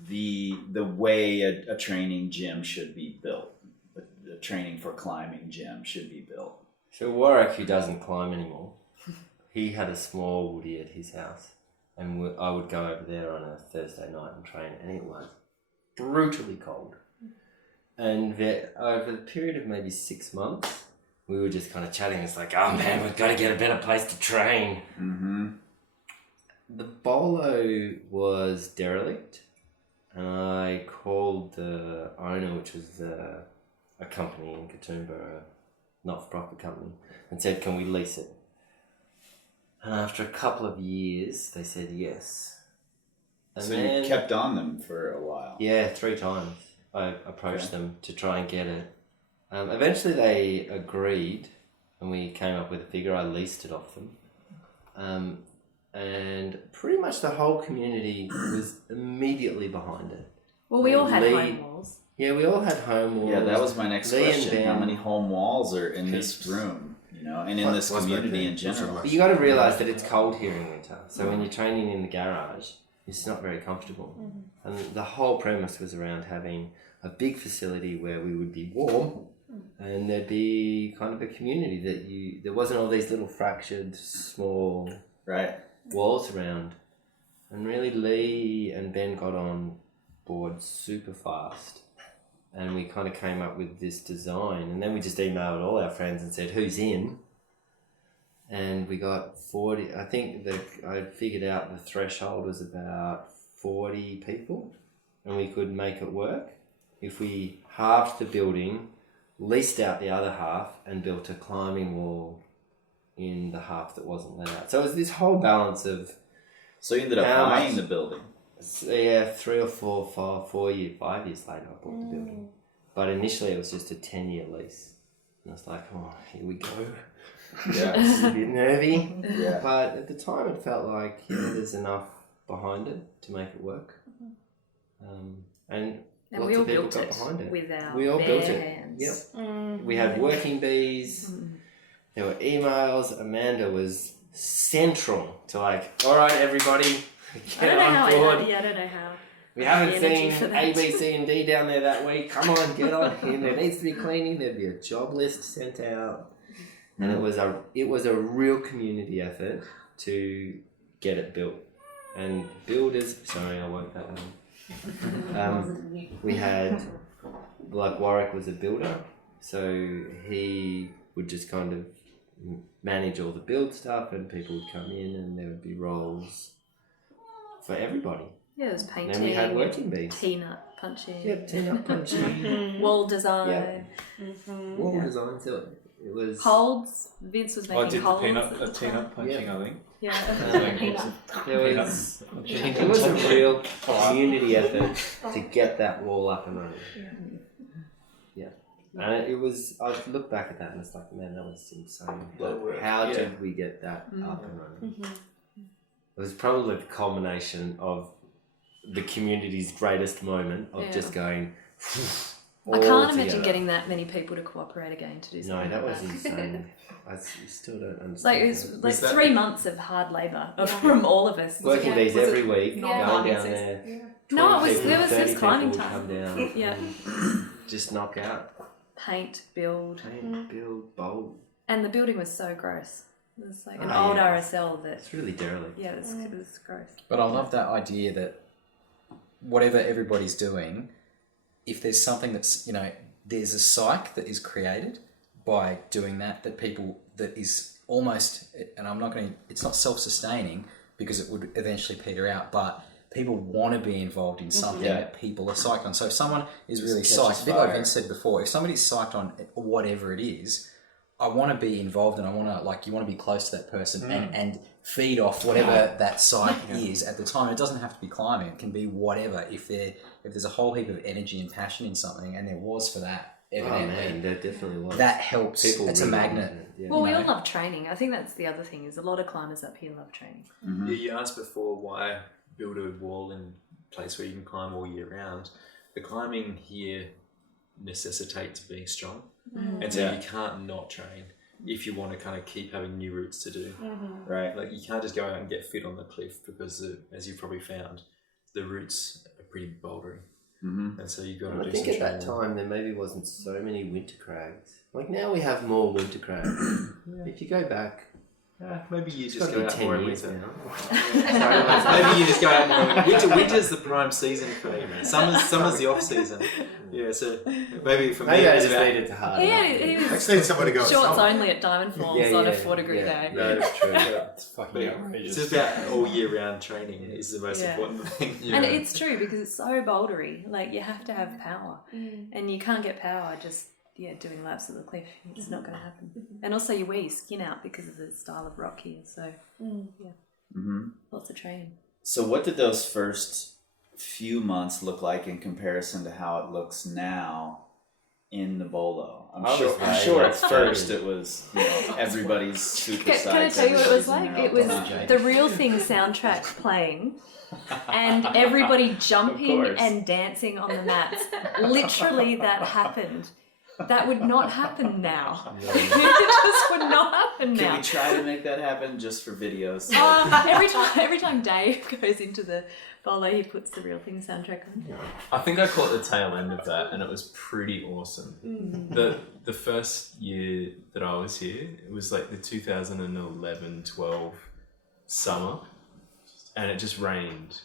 the way a training gym should be built. A training for climbing gym should be built. So Warwick, who doesn't climb anymore, he had a small woodie at his house, and I would go over there on a Thursday night and train, and it was brutally cold. And over the period of maybe 6 months, we were just kind of chatting. It's like, oh man, we've got to get a better place to train. Mm-hmm. The bolo was derelict, and I called the owner, which was a company in Katoomba, a not-for-profit company, and said, can we lease it? And after a couple of years, they said yes. And So then, you kept on them for a while. yeah, 3 times I approached them to try and get it. Eventually they agreed, and we came up with a figure. I leased it off them. And pretty much the whole community was immediately behind it. Well, we all had Lee- home walls. Yeah, we all had home walls. Yeah, that was my next Lee and question. Ben- How many home walls are in this room, and in this community in general? But you got to realise that it's cold here in winter. So when you're training in the garage, it's not very comfortable. And the whole premise was around having a big facility where we would be warm, and there'd be kind of a community that there wasn't all these little fractured, small walls around. And really Lee and Ben got on board super fast. And we kind of came up with this design, and then we just emailed all our friends and said, who's in? And we got 40, I think I figured out the threshold was about 40 people, and we could make it work if we halved the building, leased out the other half, and built a climbing wall in the half that wasn't let out. So it was this whole balance of... So you ended up buying the building? Yeah, 3 or 4, 5 years later I bought the building. But initially it was just a 10-year lease. And I was like, oh, here we go. Yeah. This is a bit nervy. Yeah. But at the time it felt like there's enough behind it to make it work. And lots we all of people built got it behind it. with our We all bare built it. hands. Yep. We had working bees. There were emails. Amanda was central to all right, everybody, I don't know how. board. I don't know how. We haven't the energy seen for that. A, B, C, and D down there that week. Come on, get on in. There needs to be cleaning. There'd be a job list sent out, and it was a real community effort to get it built. And builders, sorry, I woke that one. We had Warwick was a builder, so he would just kind of manage all the build stuff, and people would come in, and there would be roles for everybody. Yeah, there was painting. And then we had working bees. Peanut punching. Yep, peanut punching. Wall design. Yep. Wall design. So it was. Holds. Vince was making holds. Peanut punching, I think. Yeah. It was a real community effort to get that wall up and running. Yeah. And it was. I look back at that and it's like, man, that was insane. How did we get that up and running? It was probably the culmination of the community's greatest moment of just going. I can't imagine getting that many people to cooperate again to do something. No, that like was insane. I still don't understand. Like it was 3 months of hard labour from all of us. Working these every week, Yeah. going down there. No, it was people, there was 30 climbing people time. Come down, Yeah. just knock out. Paint, build. Build, bolt. And the building was so gross. It was like an Oh, old yeah. RSL that. It's really derelict. Yeah, it was gross. But I love that idea that whatever everybody's doing, if there's something that's, there's a psyche that is created by doing that people, that is almost, and it's not self-sustaining because it would eventually peter out, but people want to be involved in something that people are psyched on. So if someone is really psyched, a bit like Vince said before, if somebody's psyched on whatever it is, I want to be involved and I want to, you want to be close to that person and feed off whatever that psyche is at the time. It doesn't have to be climbing. It can be whatever. If there's a whole heap of energy and passion in something, and there was for that evidently, there definitely was. that helps. People It's a really magnet. wanted it, yeah. Well, we No. all love training. I think that's the other thing is a lot of climbers up here love training. Mm-hmm. You asked before why build a wall in a place where you can climb all year round. The climbing here necessitates being strong, and so you can't not train if you want to kind of keep having new routes to do. Right. Like you can't just go out and get fit on the cliff because, as you've probably found, the routes are pretty bouldery, and so you've got to I do think some at that training. time there maybe wasn't so many winter crags. Like now we have more winter crags. If you go back, Maybe you it's just got to go be out more 10 in years winter. now. Maybe you just go out more in winter. Winter's the prime season for me, man. Summer's the off season. Yeah, so maybe for me Maybe I it's just about... needed to harden Yeah, up. it I was just need somebody to go shorts outside. only at Diamond Falls on a 4-degree day. Yeah, that's true. It's fucking But outrageous. it's just about all year round training is the most Yeah. important thing. And it's true because it's so bouldery. Like you have to have power, and you can't get power just doing laps of the cliff. It's not going to happen. And also you wear your skin out because of the style of rock here. So lots of training. So what did those first few months look like in comparison to how it looks now in the bolo? I'm sure at first it was everybody's super Can I psyched. tell you what it was like? everybody's It in was their the Real Thing soundtrack playing and everybody jumping course. and dancing on the mats. Literally that happened. That would not happen now. It just would not happen Can now. we try to make that happen just for videos? Every time Dave goes into the bolo, he puts the Real Thing soundtrack on. I think I caught the tail end of that, and it was pretty awesome. The first year that I was here, it was like the 2011-12 summer, and it just rained.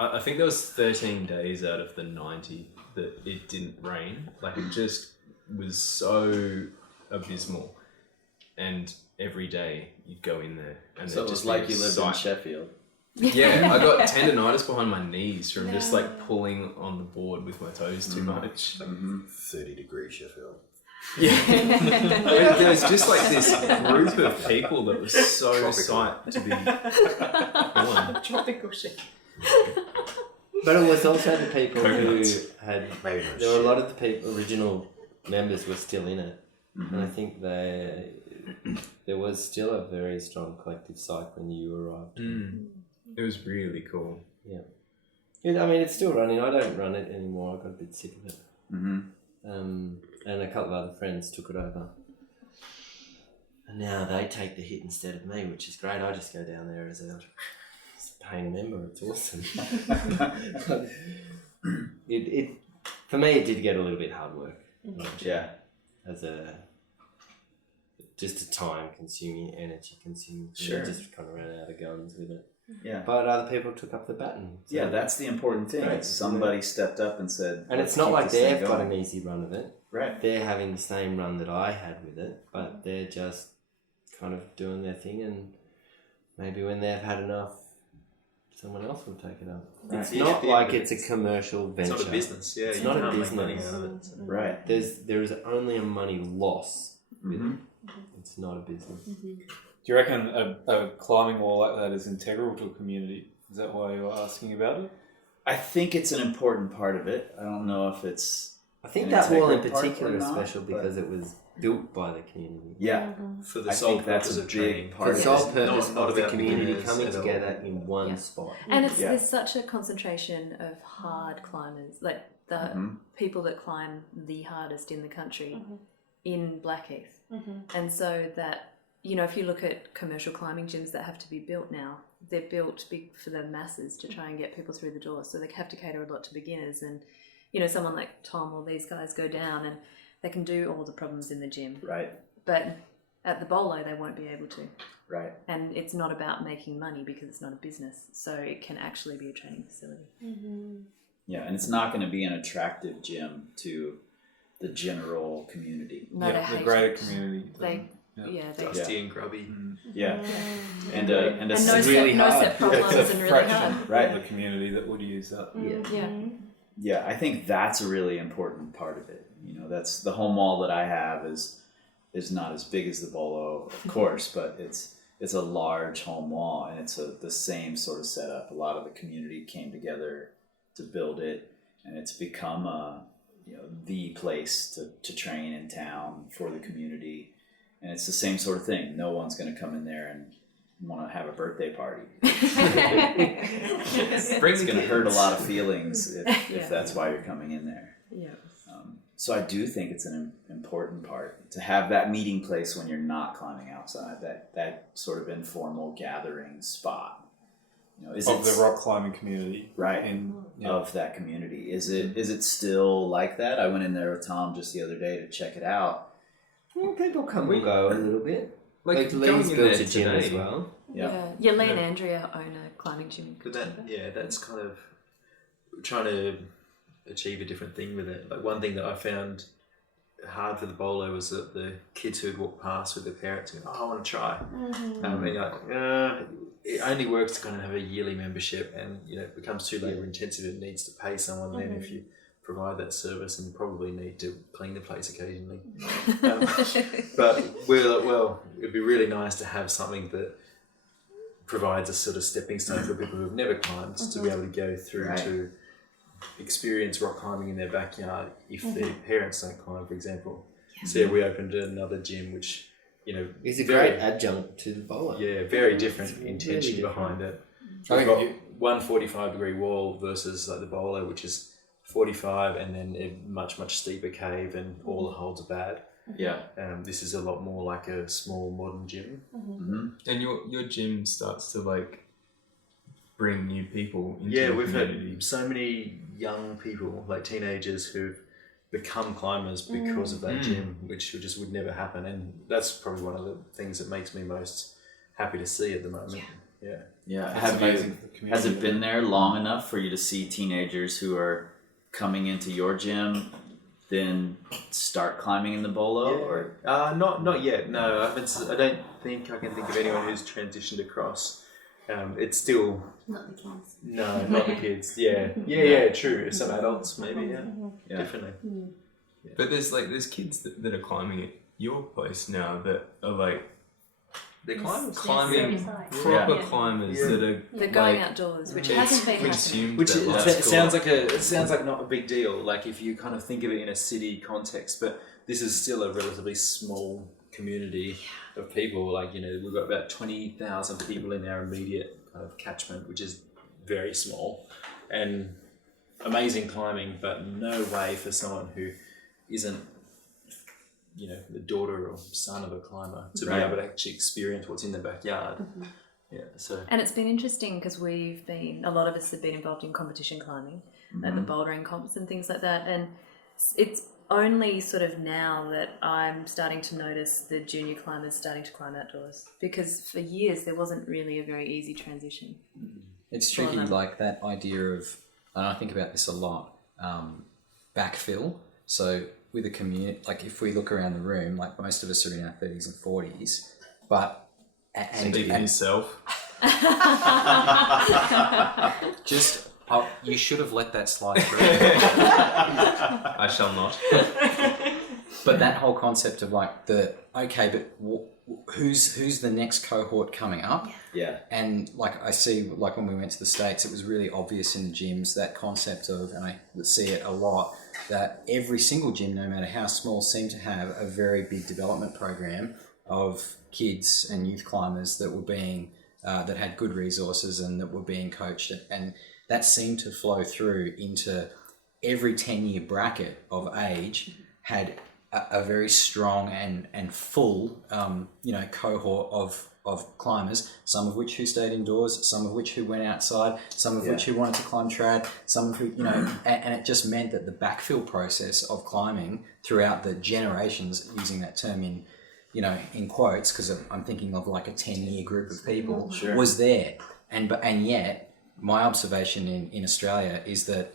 I think there was 13 days out of the 90 that it didn't rain. Like it just was so abysmal, and every day you'd go in there, and So it was like you lived in Sheffield. Yeah, I got tendonitis behind my knees from just like pulling on the board with my toes too much. 30-degree Sheffield. Yeah. There was just like this group of people that was so psyched to be on. Tropical shit. But it was also the people Coconuts. who had. Maybe not There were a shit. lot of the original members were still in it, and I think there was still a very strong collective psyche when you arrived. It was really cool. Yeah, I mean it's still running. I don't run it anymore. I got a bit sick of it. And a couple of other friends took it over, and now they take the hit instead of me, which is great. I just go down there as a paying member. It's awesome. it for me it did get a little bit hard work. Yeah. As just a time consuming, energy consuming. Sure. Just kind of ran out of guns with it. Yeah. But other people took up the baton. So Yeah, that's the important thing. Right. Somebody stepped up and said, and it's "Let's not keep like this thing they've got going." an easy run of it. Right. They're having the same run that I had with it, but they're just kind of doing their thing, and maybe when they've had enough, someone else will take it up. Right. It's not like it's a commercial venture. It's not a business. Yeah, It's you not a can't make money business. out of it. So. Right. There is only a money loss with Mhm. it. It's not a business. Do you reckon a climbing wall like that is integral to a community? Is that why you're asking about it? I think it's an important part of it. I don't know if it's... I think An that wall in integral part particular or is not, special because it was built by the community. Yeah. For the I sole think that's purpose a of big training. part For the of sole it. purpose Not of the about community beginners coming at all. together in one Yeah. spot. And Yeah. there's such a concentration of hard climbers, like the people that climb the hardest in the country in Blackheath. And so that, if you look at commercial climbing gyms that have to be built now, they're built big for the masses to try and get people through the door. So they have to cater a lot to beginners. And, someone like Tom or these guys go down and they can do all the problems in the gym. Right. But at the bolo, they won't be able to. Right. And it's not about making money because it's not a business. So it can actually be a training facility. Yeah, and it's not going to be an attractive gym to the general community. No, they The hate greater it. community. They, Yeah. Dusty and grubby. Yeah. And and no really set, no hard. set problems It's a and really fraction hard. of Right. the community that would use that. Yeah. Yeah, I think that's a really important part of it. That's the home wall that I have is not as big as the bolo, of course, but it's a large home wall, and it's the same sort of setup. A lot of the community came together to build it, and it's become the place to train in town for the community. And it's the same sort of thing. No one's going to come in there and want to have a birthday party. It's going to hurt a lot of feelings if that's why you're coming in there. Yeah. So I do think it's an important part to have that meeting place when you're not climbing outside, that sort of informal gathering spot. The rock climbing community. Right. Of that community. Is it still like that? I went in there with Tom just the other day to check it out. Well, people come and go a little bit. Like Lee's going in built there a gym today. as well. Yeah, Lee and Andrea own a climbing gym. But that's kind of trying to achieve a different thing with it. Like one thing that I found hard for the bolo was that the kids who would walk past with their parents going, "Oh, I want to try." It only works to kind of have a yearly membership, and it becomes too labour intensive. It needs to pay someone. Then if you provide that service, and you probably need to clean the place occasionally. But it'd be really nice to have something that provides a sort of stepping stone for people who have never climbed to be able to go through to experience rock climbing in their backyard if their parents don't climb, for example. So we opened another gym which is a great adjunct to the bolo. Yeah, very different intention behind it. We've got one 45-degree wall versus like the bolo, which is 45, and then a much steeper cave, and all the holds are bad. Yeah. This is a lot more like a small modern gym. And your gym starts to like bring new people into the we've community. had so many young people, like teenagers, who've become climbers because of that gym, which just would never happen. And that's probably one of the things that makes me most happy to see at the moment. Yeah. Has it been there long enough for you to see teenagers who are coming into your gym then start climbing in the bolo? Or not yet. No, I don't think I can think of anyone who's transitioned across. It's still Not the kids. no, not the kids. Yeah, true. Some adults maybe. Yeah, definitely. But there's kids that are climbing at your place now that are like they're climbers. climbing proper climbers that are They're going outdoors, which hasn't been happening. Which sounds like not a big deal. Like if you kind of think of it in a city context, but this is still a relatively small community of people. Like we've got about 20,000 people in our immediate kind of catchment, which is very small, and amazing climbing, but no way for someone who isn't the daughter or son of a climber to be able to actually experience what's in the backyard. And it's been interesting because a lot of us have been involved in competition climbing, like the bouldering comps and things like that, and it's only sort of now that I'm starting to notice the junior climbers starting to climb outdoors, because for years there wasn't really a very easy transition. It's tricky, like that idea of, and I think about this a lot, backfill. So with a community, like if we look around the room, like most of us are in our 30s and 40s, but speak for yourself. Just you should have let that slide through. I shall not. But that whole concept of like who's the next cohort coming up? Yeah. And like I see, like when we went to the States, it was really obvious in the gyms, that concept of, and I see it a lot, that every single gym, no matter how small, seemed to have a very big development program of kids and youth climbers that were being that had good resources and that were being coached, and that seemed to flow through into every 10-year bracket of age had a very strong and full cohort of climbers, some of which who stayed indoors, some of which who went outside, some of which who wanted to climb trad, some of who, and it just meant that the backfill process of climbing throughout the generations, using that term in quotes, because I'm thinking of like a 10-year group of people, was there. And yet my observation in Australia is that,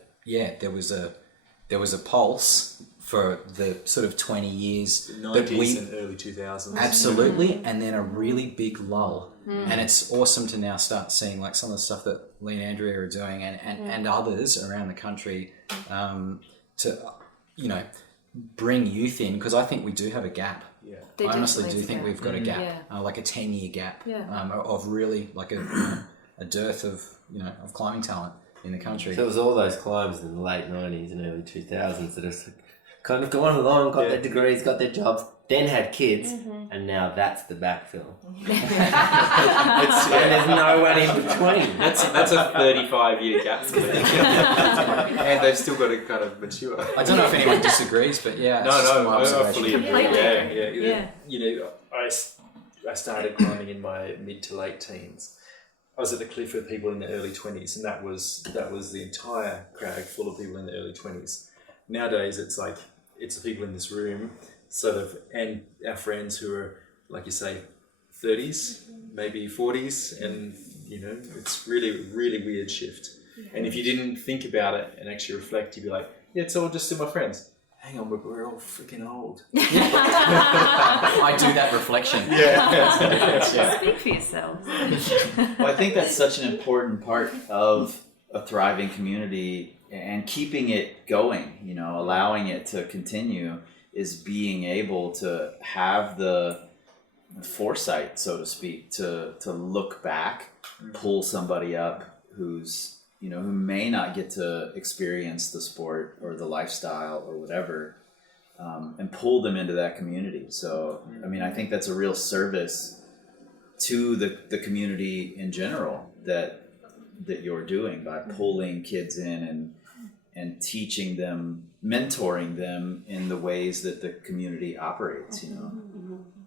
there was a pulse for the sort of 20 years. The 90s and early 2000s. Absolutely, and then a really big lull. And it's awesome to now start seeing like some of the stuff that Lee and Andrea are doing and others around the country to, bring youth in, because I think we do have a gap. I honestly do think we've got a gap, like a 10-year gap of really like a dearth of, of climbing talent. in the country. So it was all those climbers in the late 90s and early 2000s that have kind of gone along, got their degrees, got their jobs, then had kids, and now that's the backfill. And there's no one in between. That's a 35-year gap. And they've still got to kind of mature. I don't know if anyone disagrees, but yeah. It's just my I observation. fully agree. Completely. Yeah. You know, I started climbing in my mid to late teens. I was at the cliff with people in the early 20s, and that was the entire crag full of people in the early 20s. Nowadays, it's like it's the people in this room, sort of, and our friends who are, like you say, 30s, maybe 40s, and you know, it's really, really weird shift. And if you didn't think about it and actually reflect, you'd be like, yeah, it's all just still my friends. Hang on, we're all freaking old. I do that reflection. Speak for yourselves. Well, I think that's such an important part of a thriving community and keeping it going, you know, allowing it to continue, is being able to have the foresight, so to speak, to look back, pull somebody up who's, you know, who may not get to experience the sport or the lifestyle or whatever, and pull them into that community. So, I mean, I think that's a real service to the community in general that you're doing by pulling kids in and teaching them, mentoring them in the ways that the community operates, you know.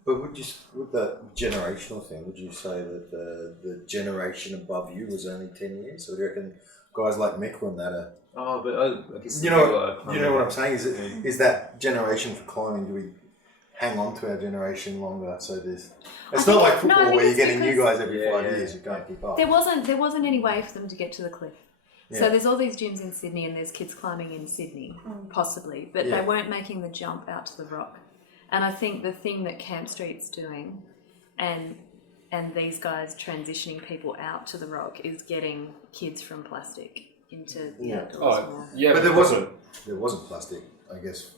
But with that generational thing, would you say that the generation above you was only 10 years? Or do you reckon guys like Micklin that are... Oh, but I guess... You know what I'm saying? Is that generation for climbing, do we hang on to our generation longer? So there's... It's not like football where you're getting new guys every 5 years who can't keep up. There wasn't any way for them to get to the cliff. Yeah. So there's all these gyms in Sydney and there's kids climbing in Sydney, possibly, but they weren't making the jump out to the rock. And I think the thing that Camp Street's doing and these guys transitioning people out to the rock is getting kids from plastic into the outdoors more. Yeah, but there wasn't plastic, I guess.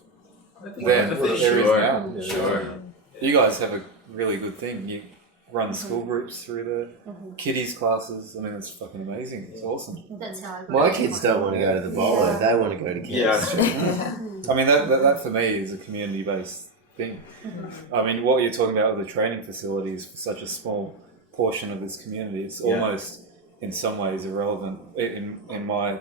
There is now. Sure. You guys have a really good thing. You run school groups through the kiddies classes. I mean, it's fucking amazing. It's awesome. That's how I got My into kids it. don't want to go to the bowler, they want to go to camp. Yeah. I mean, that for me is a community-based thing. I mean, what you're talking about with the training facilities for such a small portion of this community is almost, in some ways, irrelevant in my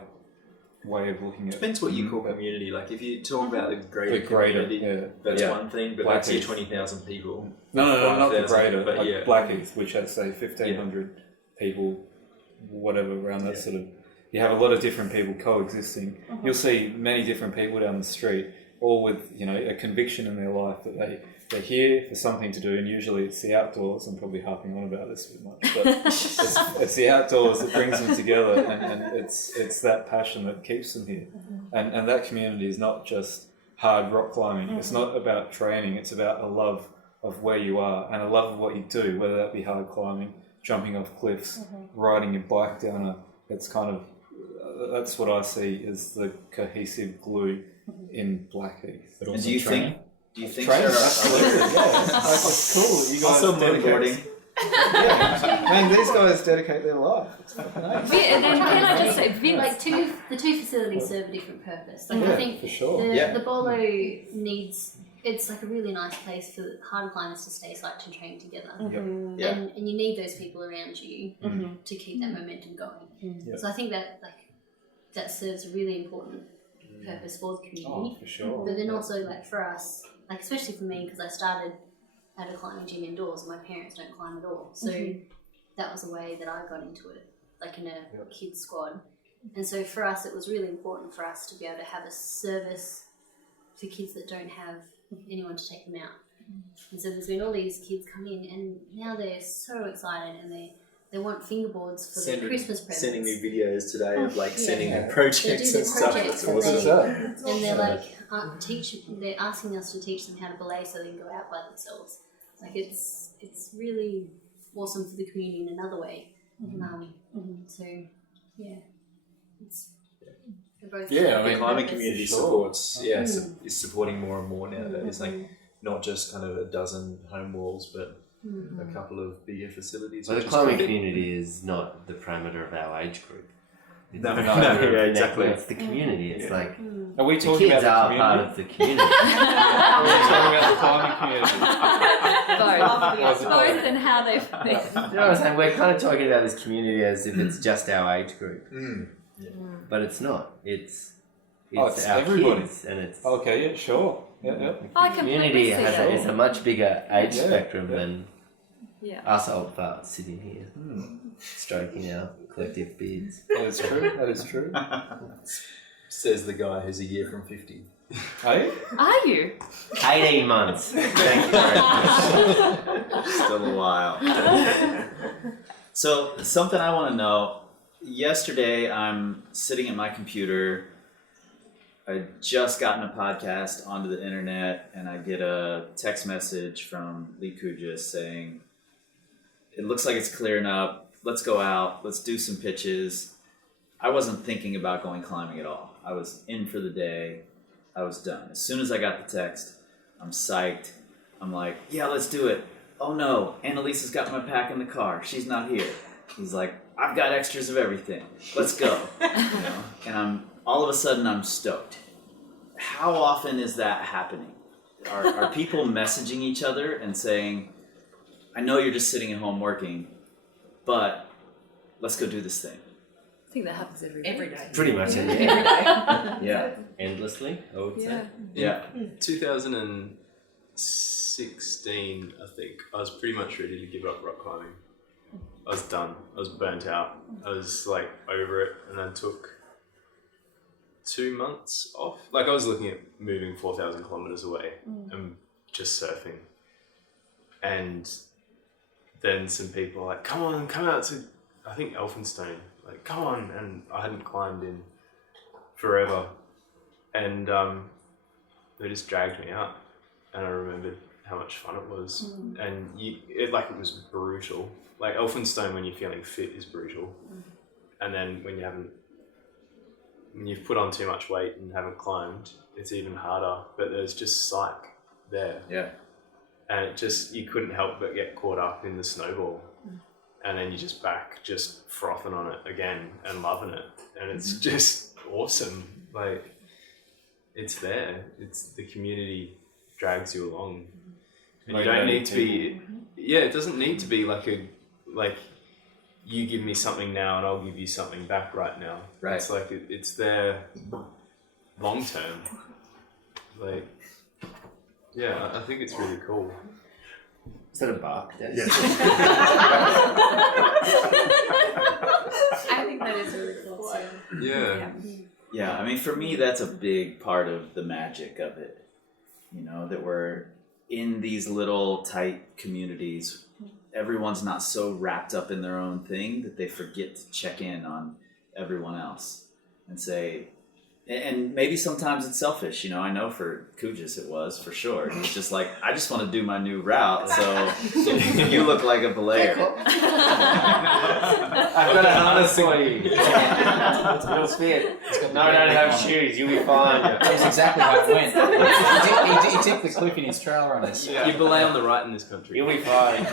way of looking at it. Depends what you call community. Like, if you talk about the greater community, that's yeah. one thing, but that's your 20,000 people. No, not the 5,000, greater, but like Blackheath, which has, say, 1,500 people, whatever, around that sort of... You have a lot of different people coexisting. You'll see many different people down the street, all with, you know, a conviction in their life that they're here for something to do, and usually it's the outdoors. I'm probably harping on about this a bit much, but it's the outdoors that brings them together, and it's that passion that keeps them here. And that community is not just hard rock climbing. It's not about training. It's about a love of where you are and a love of what you do, whether that be hard climbing, jumping off cliffs, riding your bike down it's kind of, that's what I see as the cohesive glue in Blackheath. But And do you think Training, there are absolutely, that's cool. You guys dedicate. Yeah, man, these guys dedicate their life. It's fucking nice. And then can I just say, Vince, Like the two facilities serve a different purpose. Like I think for sure. the Bolo needs, it's like a really nice place for hard climbers to stay psyched and train together. And you need those people around you to keep that momentum going. So I think that serves a really important purpose for the community. Oh, for sure. But then also like for us, like especially for me, because I started at a climbing gym indoors and my parents don't climb at all. So that was a way that I got into it, like in a kids squad. And so for us, it was really important for us to be able to have a service for kids that don't have anyone to take them out. And so there's been all these kids come in and now they're so excited and they want fingerboards for their Christmas presents. Sending me videos today of like sending them They projects do and the stuff. projects That's and awesome. they're like they're asking us to teach them how to belay so they can go out by themselves. Like it's really awesome for the community in another way. So it's both. Yeah, I mean, The climbing purpose. community supports, is supporting more and more nowadays. Like not just kind of a dozen home walls, but a couple of bigger facilities. So the which is climbing great. community is not the parameter of our age group. It's No, not no, the group yeah, of exactly. network, it's the community. It's like Are we the talking kids about are the part community? of the community. Are we talking about the climbing community? Both. Both and how they fit. You know what I'm saying? We're kind of talking about this community as if it's just our age group, but it's not. It's It's our everybody. kids, and it's Okay, yeah, sure. Yeah, yeah. I the completely community see has that. is a much bigger age Yeah, spectrum yeah. than Yeah. us old farts sitting here stroking our collective beards. That is true. That is true. Says the guy who's a year from 50. Hey? Are you? 18 months. Thank you very much. Still a while. So, something I want to know. Yesterday, I'm sitting at my computer. I just gotten a podcast onto the internet, and I get a text message from Lee Cujes saying, "It looks like it's clearing up. Let's go out. Let's do some pitches." I wasn't thinking about going climbing at all. I was in for the day. I was done. As soon as I got the text, I'm psyched. I'm like, "Yeah, let's do it." "Oh no, Annalisa's got my pack in the car. She's not here." He's like, "I've got extras of everything. Let's go." You know? And all of a sudden I'm stoked. How often is that happening? Are people messaging each other and saying, "I know you're just sitting at home working, but let's go do this thing"? I think that happens every day. Pretty much every day. Yeah. Endlessly, I would say. Yeah. 2016, I think, I was pretty much ready to give up rock climbing. I was done. I was burnt out. I was like over it, and I took 2 months off. Like I was looking at moving 4,000 kilometers away and just surfing. And then some people were like, "Come on, come out to," I think Elphinstone. Like, "Come on," and I hadn't climbed in forever, and they just dragged me out, and I remembered how much fun it was, and it was brutal. Like Elphinstone, when you're feeling fit, is brutal, and then when you've put on too much weight and haven't climbed, it's even harder. But there's just psych there, and it just, you couldn't help but get caught up in the snowball. And then you're just back, just frothing on it again and loving it. And it's just awesome. Like, it's there. It's the community drags you along. And you don't need to be, it doesn't need to be like you give me something now and I'll give you something back right now. Right. It's like, it's there long term. Like, yeah, I think it's really cool. Is that a bark? Yes. I think that is really cool too. Yeah. Yeah, I mean, for me, that's a big part of the magic of it. You know, that we're in these little tight communities. Everyone's not so wrapped up in their own thing that they forget to check in on everyone else and say, and maybe sometimes it's selfish, you know. I know for Cujes it was, for sure. It's just like, I just want to do my new route, so you look like a belayer. I've got a harness for you. You'll fit. No, I don't have shoes. You'll be fine. That's exactly how it went. He took the cliff in his trailer on us. You belay on the right in this country. You'll be fine.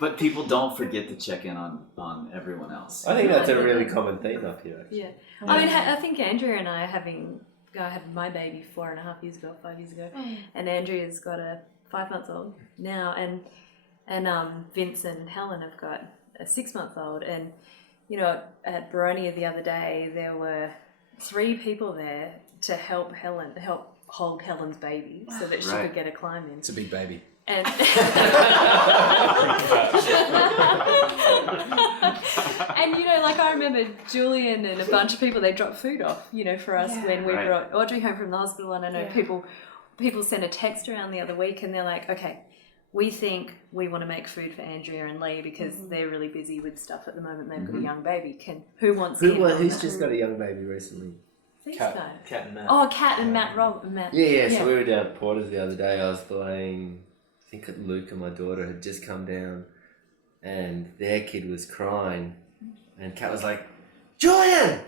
But people don't forget to check in on everyone else. I think that's a really common theme up here. Actually. Yeah. I mean, I think Andrea and I I had my baby 5 years ago, and Andrea's got a 5-month-old now, and Vince and Helen have got a 6-month-old, and you know, at Baronia the other day there were 3 people there to help hold Helen's baby so that she could get a climb in. It's a big baby. And and you know, like I remember Julian and a bunch of people, they dropped food off, you know, for us when we brought Audrey home from the hospital. And I know people sent a text around the other week, and they're like, "Okay, we think we want to make food for Andrea and Lee because they're really busy with stuff at the moment. They've got a young baby. Who's just got a young baby recently? Cat and Matt. Oh, Kat and Matt. Yeah. So we were down at Porter's the other day. I was belaying. I think Luke and my daughter had just come down, and their kid was crying, and Kat was like, "Julian,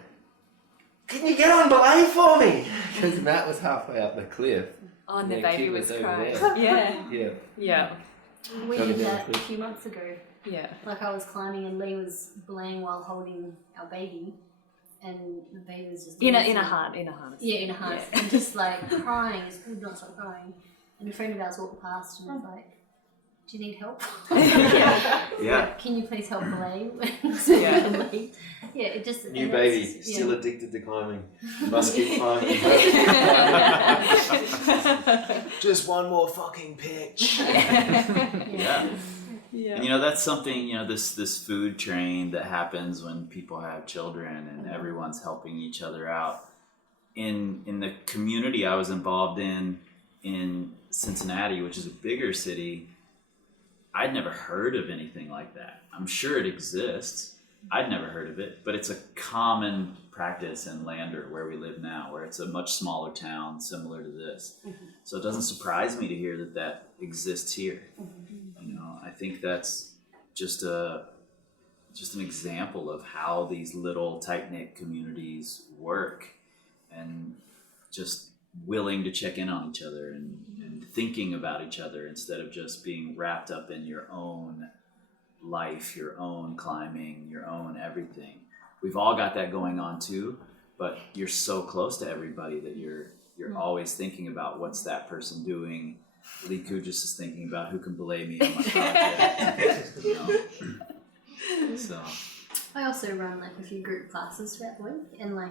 can you get on belay for me?" Because Matt was halfway up the cliff. Oh, and the their baby kid was over crying. there. Yeah. We did that a few months ago. Yeah. Like I was climbing and Lee was belaying while holding our baby, and the baby was just In a losing- harness. Yeah, in a harness, and just like crying. It would not stop crying. And a friend of ours walked past and was like, "Do you need help? Yeah. Can you please help belay?" Yeah, it just New and baby, it's- still addicted to climbing. Must keep climbing. Just one more fucking pitch. Yeah. Yeah. And that's something, this food train that happens when people have children and everyone's helping each other out. In the community I was involved in Cincinnati, which is a bigger city, I'd never heard of anything like that. I'm sure it exists. I'd never heard of it, but it's a common practice in Lander, where we live now, where it's a much smaller town similar to this. So it doesn't surprise me to hear that exists here. I think that's just an example of how these little tight-knit communities work, and just willing to check in on each other and thinking about each other instead of just being wrapped up in your own life, your own climbing, your own everything. We've all got that going on too, but you're so close to everybody that you're always thinking about what's that person doing. Lee Cujes is thinking about who can belay me on my project. So I also run like a few group classes throughout the week, and like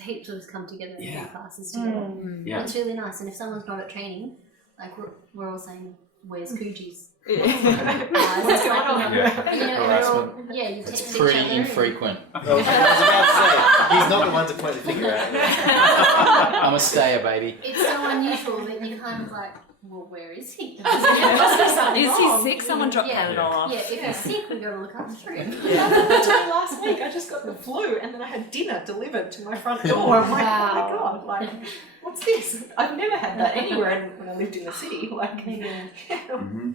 heaps of us come together and do classes together. Yeah. It's really nice. And if someone's not at training, like we're all saying, "Where's Cujes?" What's going on? You you It's text each pretty other. infrequent. I was about to say, he's not the one to point the finger at. I'm a stayer, baby. It's so unusual that you kind of like, well, where is he? Is he sick? Someone dropped Panadol off. Yeah, if he's sick, we got to look after him. That's why last week I just got the flu and then I had dinner delivered to my front door. I'm like, oh my god, like, what's this? I've never had that anywhere when I lived in the city. Like,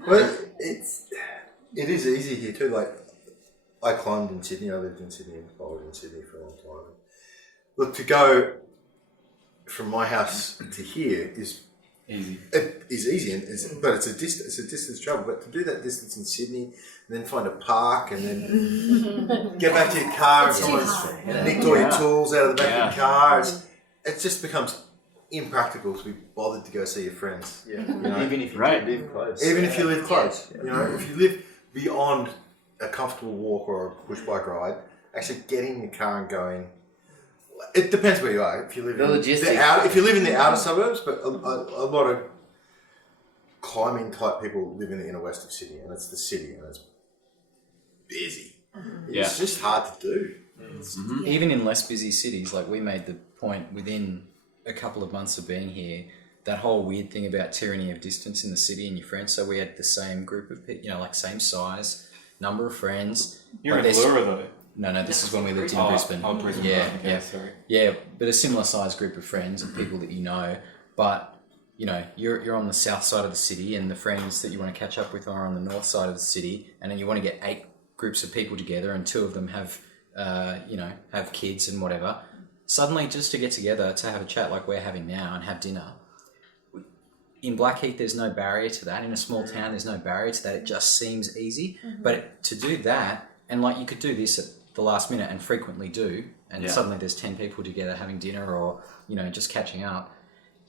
Well, it is easy here too. Like, I climbed in Sydney. I lived in Sydney and followed in Sydney for a long time. Look, to go from my house to here is Easy. It is easy, but it's a distance travel. But to do that distance in Sydney, and then find a park, and then get back to your car, and someone's nicked all your tools out of the back of your car. It just becomes impractical to be bothered to go see your friends. Yeah. know? Even if you live close. Even if you live close, if you live beyond a comfortable walk or a push bike ride, actually getting in your car and going. It depends where you are. If you live if you live in the outer suburbs, but a lot of climbing type people live in the inner west of Sydney, and it's the city, and it's busy. It's just hard to do. Even in less busy cities, like we made the point within a couple of months of being here, that whole weird thing about tyranny of distance in the city and your friends. So we had the same group of people, like same size, number of friends. You're in Blura though. No, this is when we lived in Brisbane. Oh, Brisbane. Yeah. Sorry. Yeah, but a similar size group of friends and people that you know. But, you're on the south side of the city, and the friends that you want to catch up with are on the north side of the city, and then you want to get 8 groups of people together, and 2 of them have, have kids and whatever. Suddenly, just to get together to have a chat like we're having now and have dinner. In Blackheath, there's no barrier to that. In a small town, there's no barrier to that. It just seems easy. But to do that, and like you could do this at the last minute and frequently do, and suddenly there's 10 people together having dinner or, just catching up.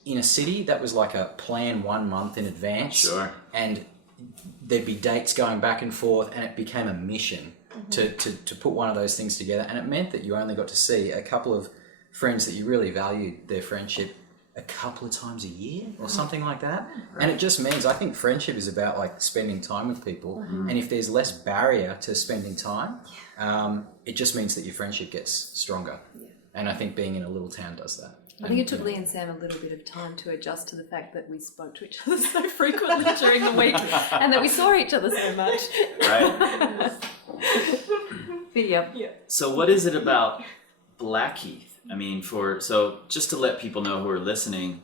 In a city, that was like a plan 1 month in advance. Sure. And there'd be dates going back and forth, and it became a mission to put one of those things together. And it meant that you only got to see a couple of friends that you really valued their friendship a couple of times a year or something like that. Right. And it just means, I think friendship is about like spending time with people. And if there's less barrier to spending time, it just means that your friendship gets stronger. And I think being in a little town does that. I think it took Lee and Sam a little bit of time to adjust to the fact that we spoke to each other so frequently during the week and that we saw each other so much. Right. So what is it about Blackheath? I mean, so just to let people know who are listening,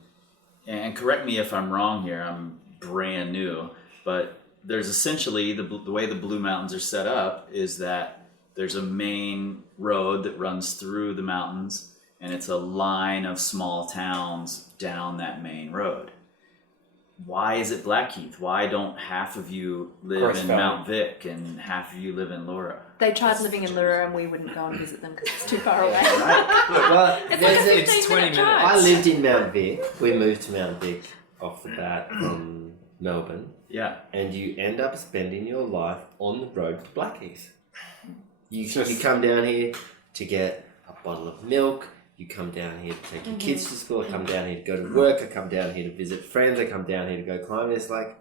and correct me if I'm wrong here, I'm brand new, but there's essentially, the way the Blue Mountains are set up is that there's a main road that runs through the mountains, and it's a line of small towns down that main road. why is it Blackheath? Why don't half of you live Gross in Valley. Mount Vic and half of you live in Laura? They tried living in Lura and we wouldn't go and visit them because it's too far away. Well, It's there's like a- 15 it's 20 minute minutes. drive. I lived in Mount Vic. We moved to Mount Vic off the bat from Melbourne, Yeah. and you end up spending your life on the road to Blackheath. You Just- come down here to get a bottle of milk. You come down here to take your kids to school. I come down here to go to work. I come down here to visit friends. I come down here to go climbing. It's like,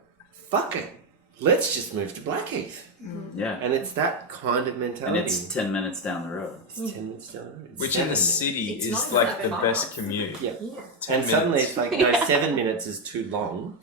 fuck it. Let's just move to Blackheath. Yeah. And it's that kind of mentality. And it's 10 minutes down the road. It's 10 minutes down the road. It's Which in the 7 minutes. city It's is not like that the far. best commute. Yep. 10 And suddenly minutes. it's like, no, 7 minutes is too long.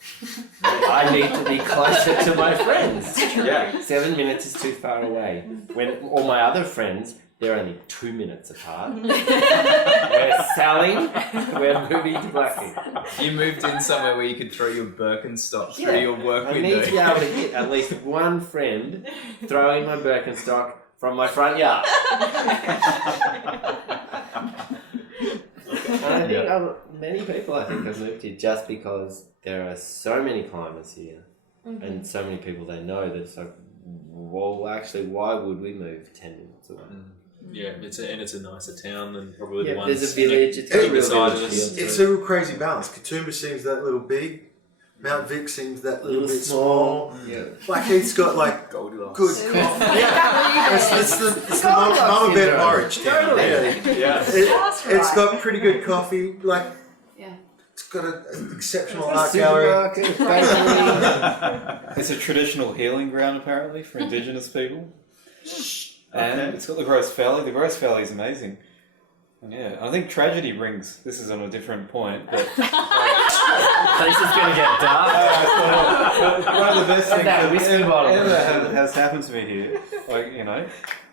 I need to be closer to my friends. Yeah. 7 minutes is too far away. When all my other friends, they're only 2 minutes apart. We're selling, we're moving to Blackheath. You moved in somewhere where you could throw your Birkenstock through your work I window. need to be able to get at least one friend throwing my Birkenstock from my front yard. And I think many people, I think, have moved here just because there are so many climbers here and so many people they know that it's like, well, actually, why would we move 10 minutes away? Yeah, it's a nicer town than probably Yeah, the ones. there's a village. It's got a real beside village us. feel. It's a real crazy balance. Katoomba seems that little big. Mount Vic seems that little bit small. Yeah. Blackheath's got like Goldilocks. good coffee. Yeah, it's the mama bed porridge town. Totally. Yeah. It's got pretty good coffee. Like, it's got an exceptional art gallery. Supermarket, bakery. It's a traditional healing ground, apparently, for Indigenous people. And it's got the Gross Valley. The Gross Valley is amazing. And yeah, I think tragedy brings. This is on a different point, but Place is going to get dark. one of the best things that that whiskey bottle. ever has happened to me here, like, you know,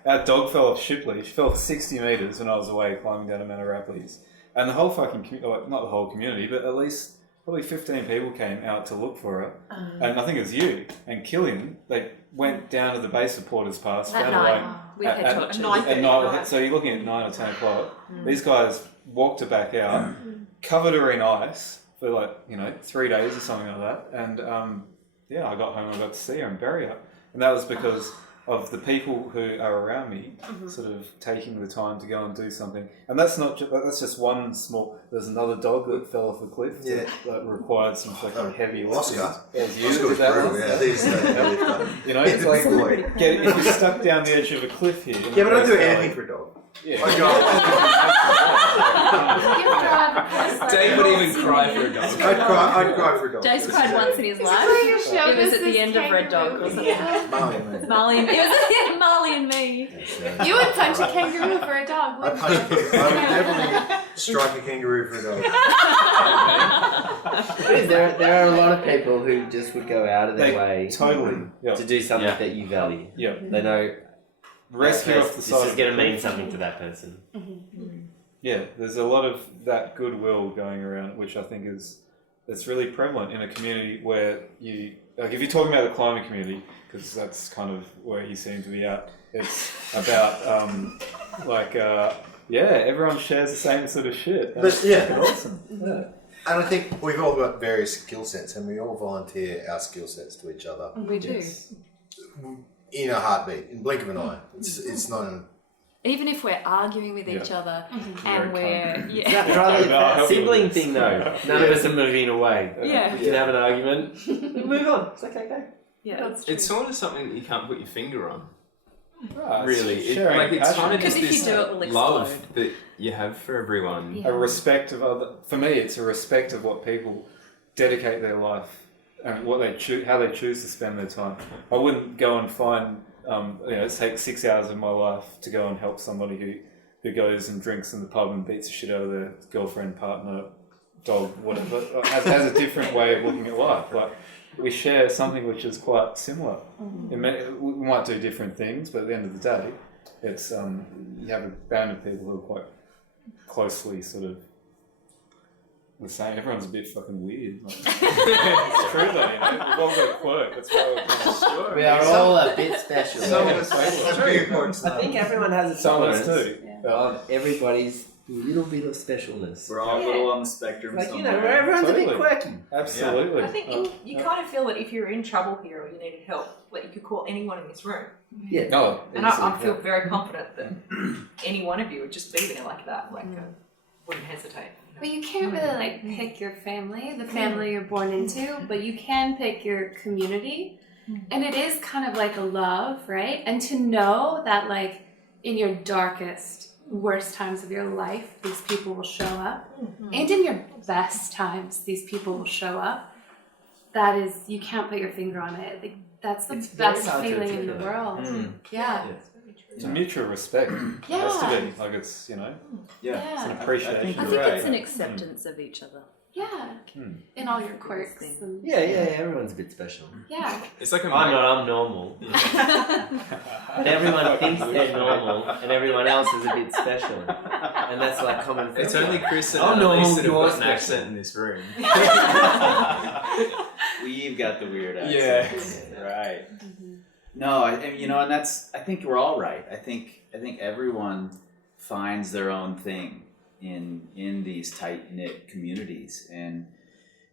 our dog fell off Shipley. She fell 60 metres when I was away climbing down to Mount Arapiles. And the whole fucking community, not the whole community, but at least probably 15 people came out to look for her. And I think it was you and Killian. They went down to the base of Porter's Pass, At found night. away. We had At torches. night, so you're looking at 9 or 10 o'clock. These guys walked her back out, covered her in ice for 3 days or something like that. And I got home and I got to see her and bury her. And that was because of the people who are around me sort of taking the time to go and do something. And that's not that's just one small. There's another dog that fell off a cliff that required some fucking heavy lifting. Oscar. As you Oscar did was that brutal, one. yeah. He's You know, it's like if you're stuck down the edge of a cliff here. Yeah, but I do anything for a dog. Yeah. Dave would even cry for a dog. I'd cry for a dog. Jace cried once in his life. It was at the end of Red Dog, wasn't it? Marley and me. It was at the end of Marley and me. You would punch a kangaroo for a dog, I wouldn't you? would definitely strike a kangaroo for a dog. There are a lot of people who just would go out of their way totally to do something Yeah. that you value. Yeah. They know Rescue that off the this side is of going the to mean cliff. something to that person. Yeah, there's a lot of that goodwill going around, which I think it's really prevalent in a community where you, like, if you're talking about the climbing community, because that's kind of where you seem to be at, it's about everyone shares the same sort of shit. And But, it's yeah. fucking awesome. Yeah. And I think we've all got various skill sets, and we all volunteer our skill sets to each other We do. in a heartbeat, in the blink of an eye. It's not an... Even if we're arguing with each other and we're That sibling thing though. None of us are moving away. Yeah. We can have an argument. Move on. It's okay, go. Yeah, that's true. It's sort of something that you can't put your finger on. Ah, it's Really, sharing it's kind of Because just if you this do it, we'll love explode. that you have for everyone. Yeah. a respect of other. For me, it's a respect of what people dedicate their life and what they choose, how they choose to spend their time. I wouldn't go and find, take 6 hours of my life to go and help somebody who goes and drinks in the pub and beats the shit out of their girlfriend, partner, dog, whatever. Has a different way of looking at life. Like, we share something which is quite similar. We might do different things, but at the end of the day, it's you have a band of people who are quite closely sort of the same. Everyone's a bit fucking weird. Like, it's true though, you know. We've all got a quirk. That's why we're We are all a bit special. Some of us have bigger quirks than I think others. everyone has a Some of us tolerance do. of everybody's little bit of specialness. We're all a little on the spectrum Like, you know, somewhere. where everyone's a bit Totally. quirky. Absolutely. I think you kind of feel that if you're in trouble here or you needed help, that you could call anyone in this room. Yeah. Oh, And I feel very confident that any one of you would just be there like that, wouldn't hesitate. But you can't really like pick your family, the family you're born into, but you can pick your community. And it is kind of like a love, right? And to know that like in your darkest, worst times of your life, these people will show up. And in your best times, these people will show up. That is, you can't put your finger on it. Like, that's the It's very best hard to feeling in the articulate. world. Yeah. It's a mutual respect. It has to be. Like it's, you know, it's an appreciation. I think it's an acceptance of each other. Yeah. In all your quirks. And, Yeah, everyone's a bit special. yeah. It's like I'm normal. But everyone thinks they're normal, and everyone else is a bit special. And that's like common sense. It's only Chris and I'm Annalise normal, that have you're got an special. accent in this room. We've got the weird accents. Right. No, and that's. I think we're all right. I think everyone finds their own thing in these tight knit communities, and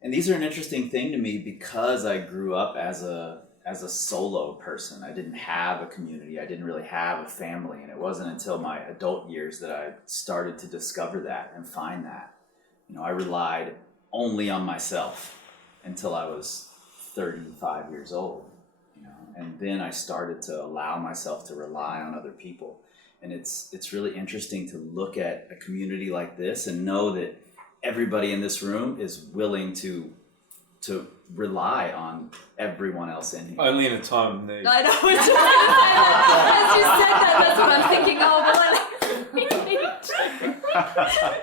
these are an interesting thing to me because I grew up as a solo person. I didn't have a community. I didn't really have a family, and it wasn't until my adult years that I started to discover that and find that. I relied only on myself until I was 35 years old. And then I started to allow myself to rely on other people. And it's really interesting to look at a community like this and know that everybody in this room is willing to rely on everyone else in here. Only in a time of need. I know. As you said that, that's what I'm thinking.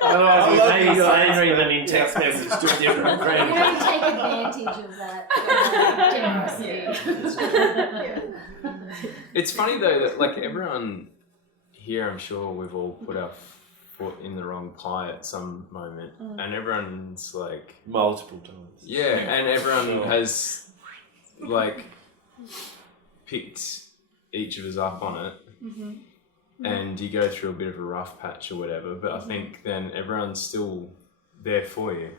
Otherwise, we may be slandering them in text message to a different We friend. don't take advantage of that generosity. It's funny though that like everyone here, I'm sure we've all put our foot in the wrong pie at some moment, and everyone's like Multiple times. and everyone has like picked each of us up on it. And you go through a bit of a rough patch or whatever, but I think then everyone's still there for you,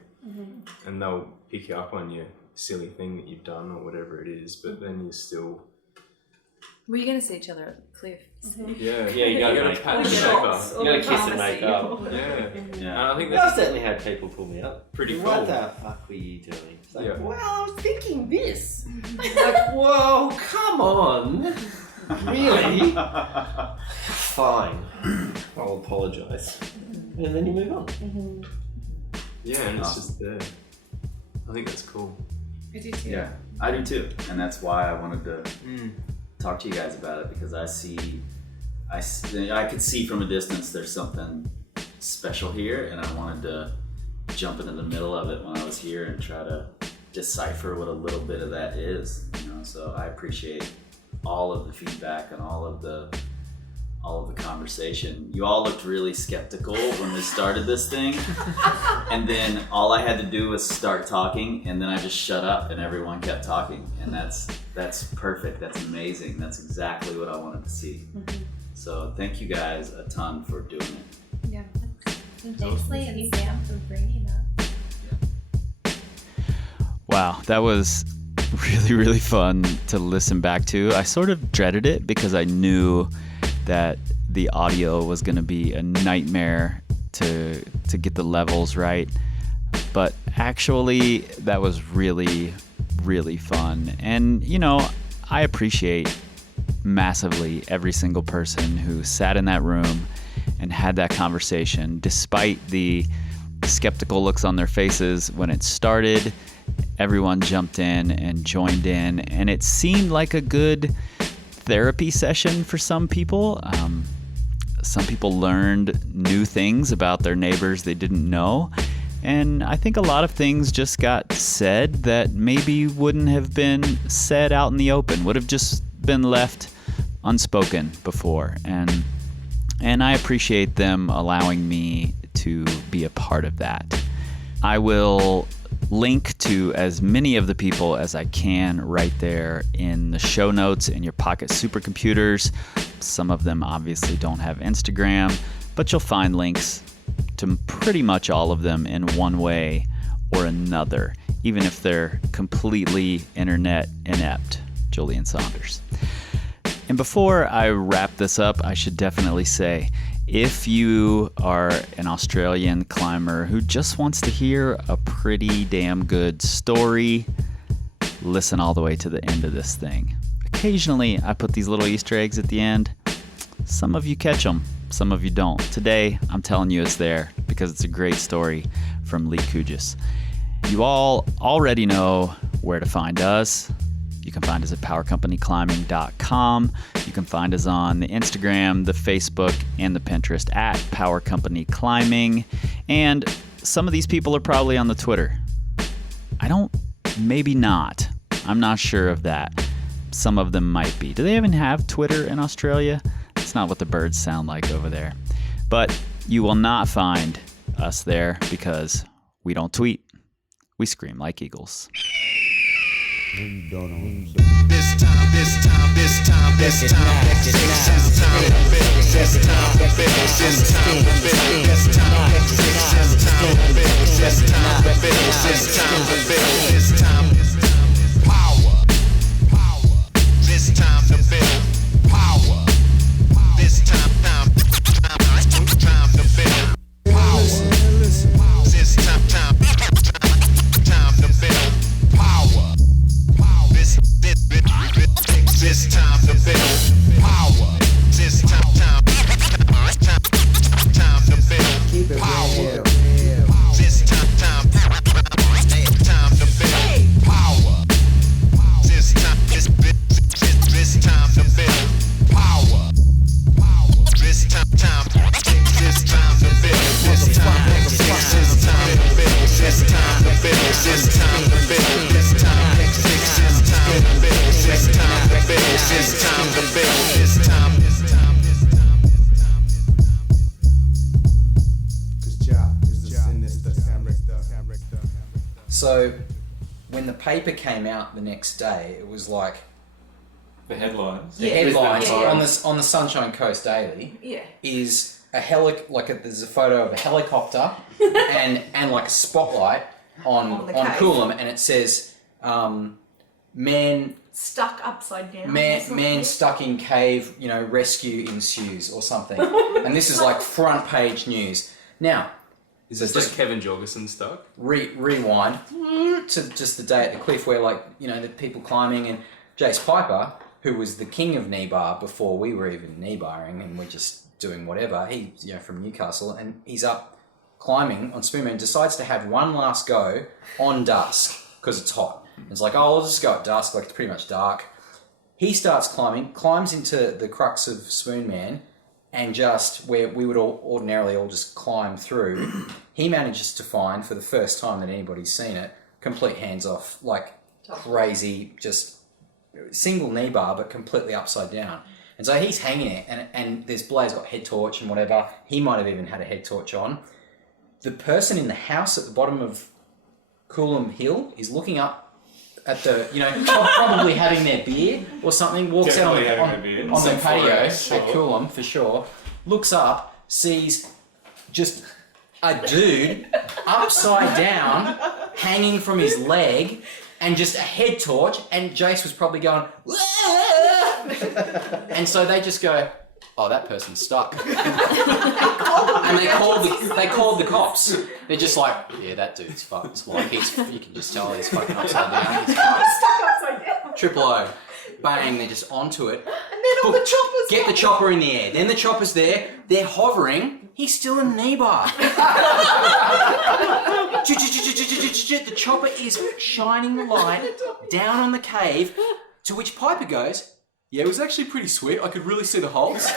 and they'll pick you up on your silly thing that you've done or whatever it is, but then you're still... Were you going to see each other at the cliff? Yeah, you gotta make pat them shots. over. You gotta kiss and make up. Yeah. And I think I've that's certainly had people pull me up. pretty cool. What the fuck were you doing? It's like, Yeah. well, I was thinking this. Like, whoa, come on. Really? Fine. I'll apologise. And then you move on. Yeah, and it's just there. I think that's cool. I do too. Yeah, I do too, and that's why I wanted to talk to you guys about it, because I could see from a distance there's something special here, and I wanted to jump into the middle of it when I was here and try to decipher what a little bit of that is. So I appreciate all of the feedback and all of the conversation. You all looked really skeptical when we started this thing, and then all I had to do was start talking, and then I just shut up and everyone kept talking, and that's perfect. That's amazing. That's exactly what I wanted to see. So thank you guys a ton for doing it. Yeah. And thanks, Lee and Sam, for bringing that. Wow, that was really, really fun to listen back to. I sort of dreaded it because I knew that the audio was going to be a nightmare to get the levels right. But actually, that was really, really fun. And, I appreciate massively every single person who sat in that room and had that conversation, despite the skeptical looks on their faces when it started. Everyone jumped in and joined in, and it seemed like a good therapy session for some people. Some people learned new things about their neighbors they didn't know, and I think a lot of things just got said that maybe wouldn't have been said out in the open, would have just been left unspoken before, and I appreciate them allowing me to be a part of that. I will link to as many of the people as I can right there in the show notes in your pocket supercomputers. Some of them obviously don't have Instagram, but you'll find links to pretty much all of them in one way or another, even if they're completely internet inept. Julian Saunders. And before I wrap this up, I should definitely say, if you are an Australian climber who just wants to hear a pretty damn good story, listen all the way to the end of this thing. Occasionally, I put these little Easter eggs at the end. Some of you catch them, some of you don't. Today, I'm telling you it's there because it's a great story from Lee Cujes. You all already know where to find us. You can find us at powercompanyclimbing.com. You can find us on the Instagram, the Facebook, and the Pinterest at Power Company Climbing. And some of these people are probably on the Twitter. Maybe not. I'm not sure of that. Some of them might be. Do they even have Twitter in Australia? It's not what the birds sound like over there. But you will not find us there because we don't tweet. We scream like eagles. This time, this time, this time, this time, this time to build, this time to build, this time to build, this time to build, this time to build, this time to build, this time to build, this time power, this time to build power, this time to build power, this time to build power. This time to build power. This time to build power. This time to build power. This time to build power. This time to build. This time to build. This time to build. This time to build. This time to build. This time to build. This time to build. This time to build. This time to build. This time. So, when the paper came out the next day, it was like The headlines. the headlines on the Sunshine Coast Daily Yeah. is there's a photo of a helicopter and like a spotlight on the cave. Coolum, and it says man Stuck upside down. man stuck in cave, rescue ensues or something. And this is like front page news. Now, Is this like Kevin Jorgensen stuck? rewind to just the day at the cliff where the people climbing, and Jace Piper, who was the king of knee bar before we were even knee barring and we're just doing whatever. He's from Newcastle, and he's up climbing on Spoon Mountain, decides to have one last go on dusk because it's hot. It's like, I'll just go at dusk, like it's pretty much dark. He starts climbing, climbs into the crux of Spoon Man, and just where we would ordinarily all just climb through, he manages to find, for the first time that anybody's seen it, complete hands off, like crazy, just single knee bar, but completely upside down. And so he's hanging it, and there's Blair's got head torch and whatever. He might have even had a head torch on. The person in the house at the bottom of Coolum Hill is looking up at the, probably having their beer or something, walks out on the patio at Coolum, for sure, looks up, sees just a dude upside down, hanging from his leg, and just a head torch, and Jace was probably going, and so they just go, oh, that person's stuck. And they called the cops. They're just like, yeah, that dude's fucked. Like, you can just tell he's fucking upside down. He's fucked. Stuck upside down. Triple O. Bang, they're just onto it. And then all the choppers. Get the chopper in the air. Then the chopper's there. They're hovering. He's still in the knee bar. The chopper is shining the light down on the cave, to which Piper goes, yeah, it was actually pretty sweet. I could really see the holes.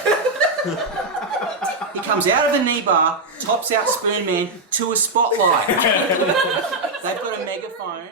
He comes out of the knee bar, tops out Spoon Man to a spotlight. They've got a megaphone.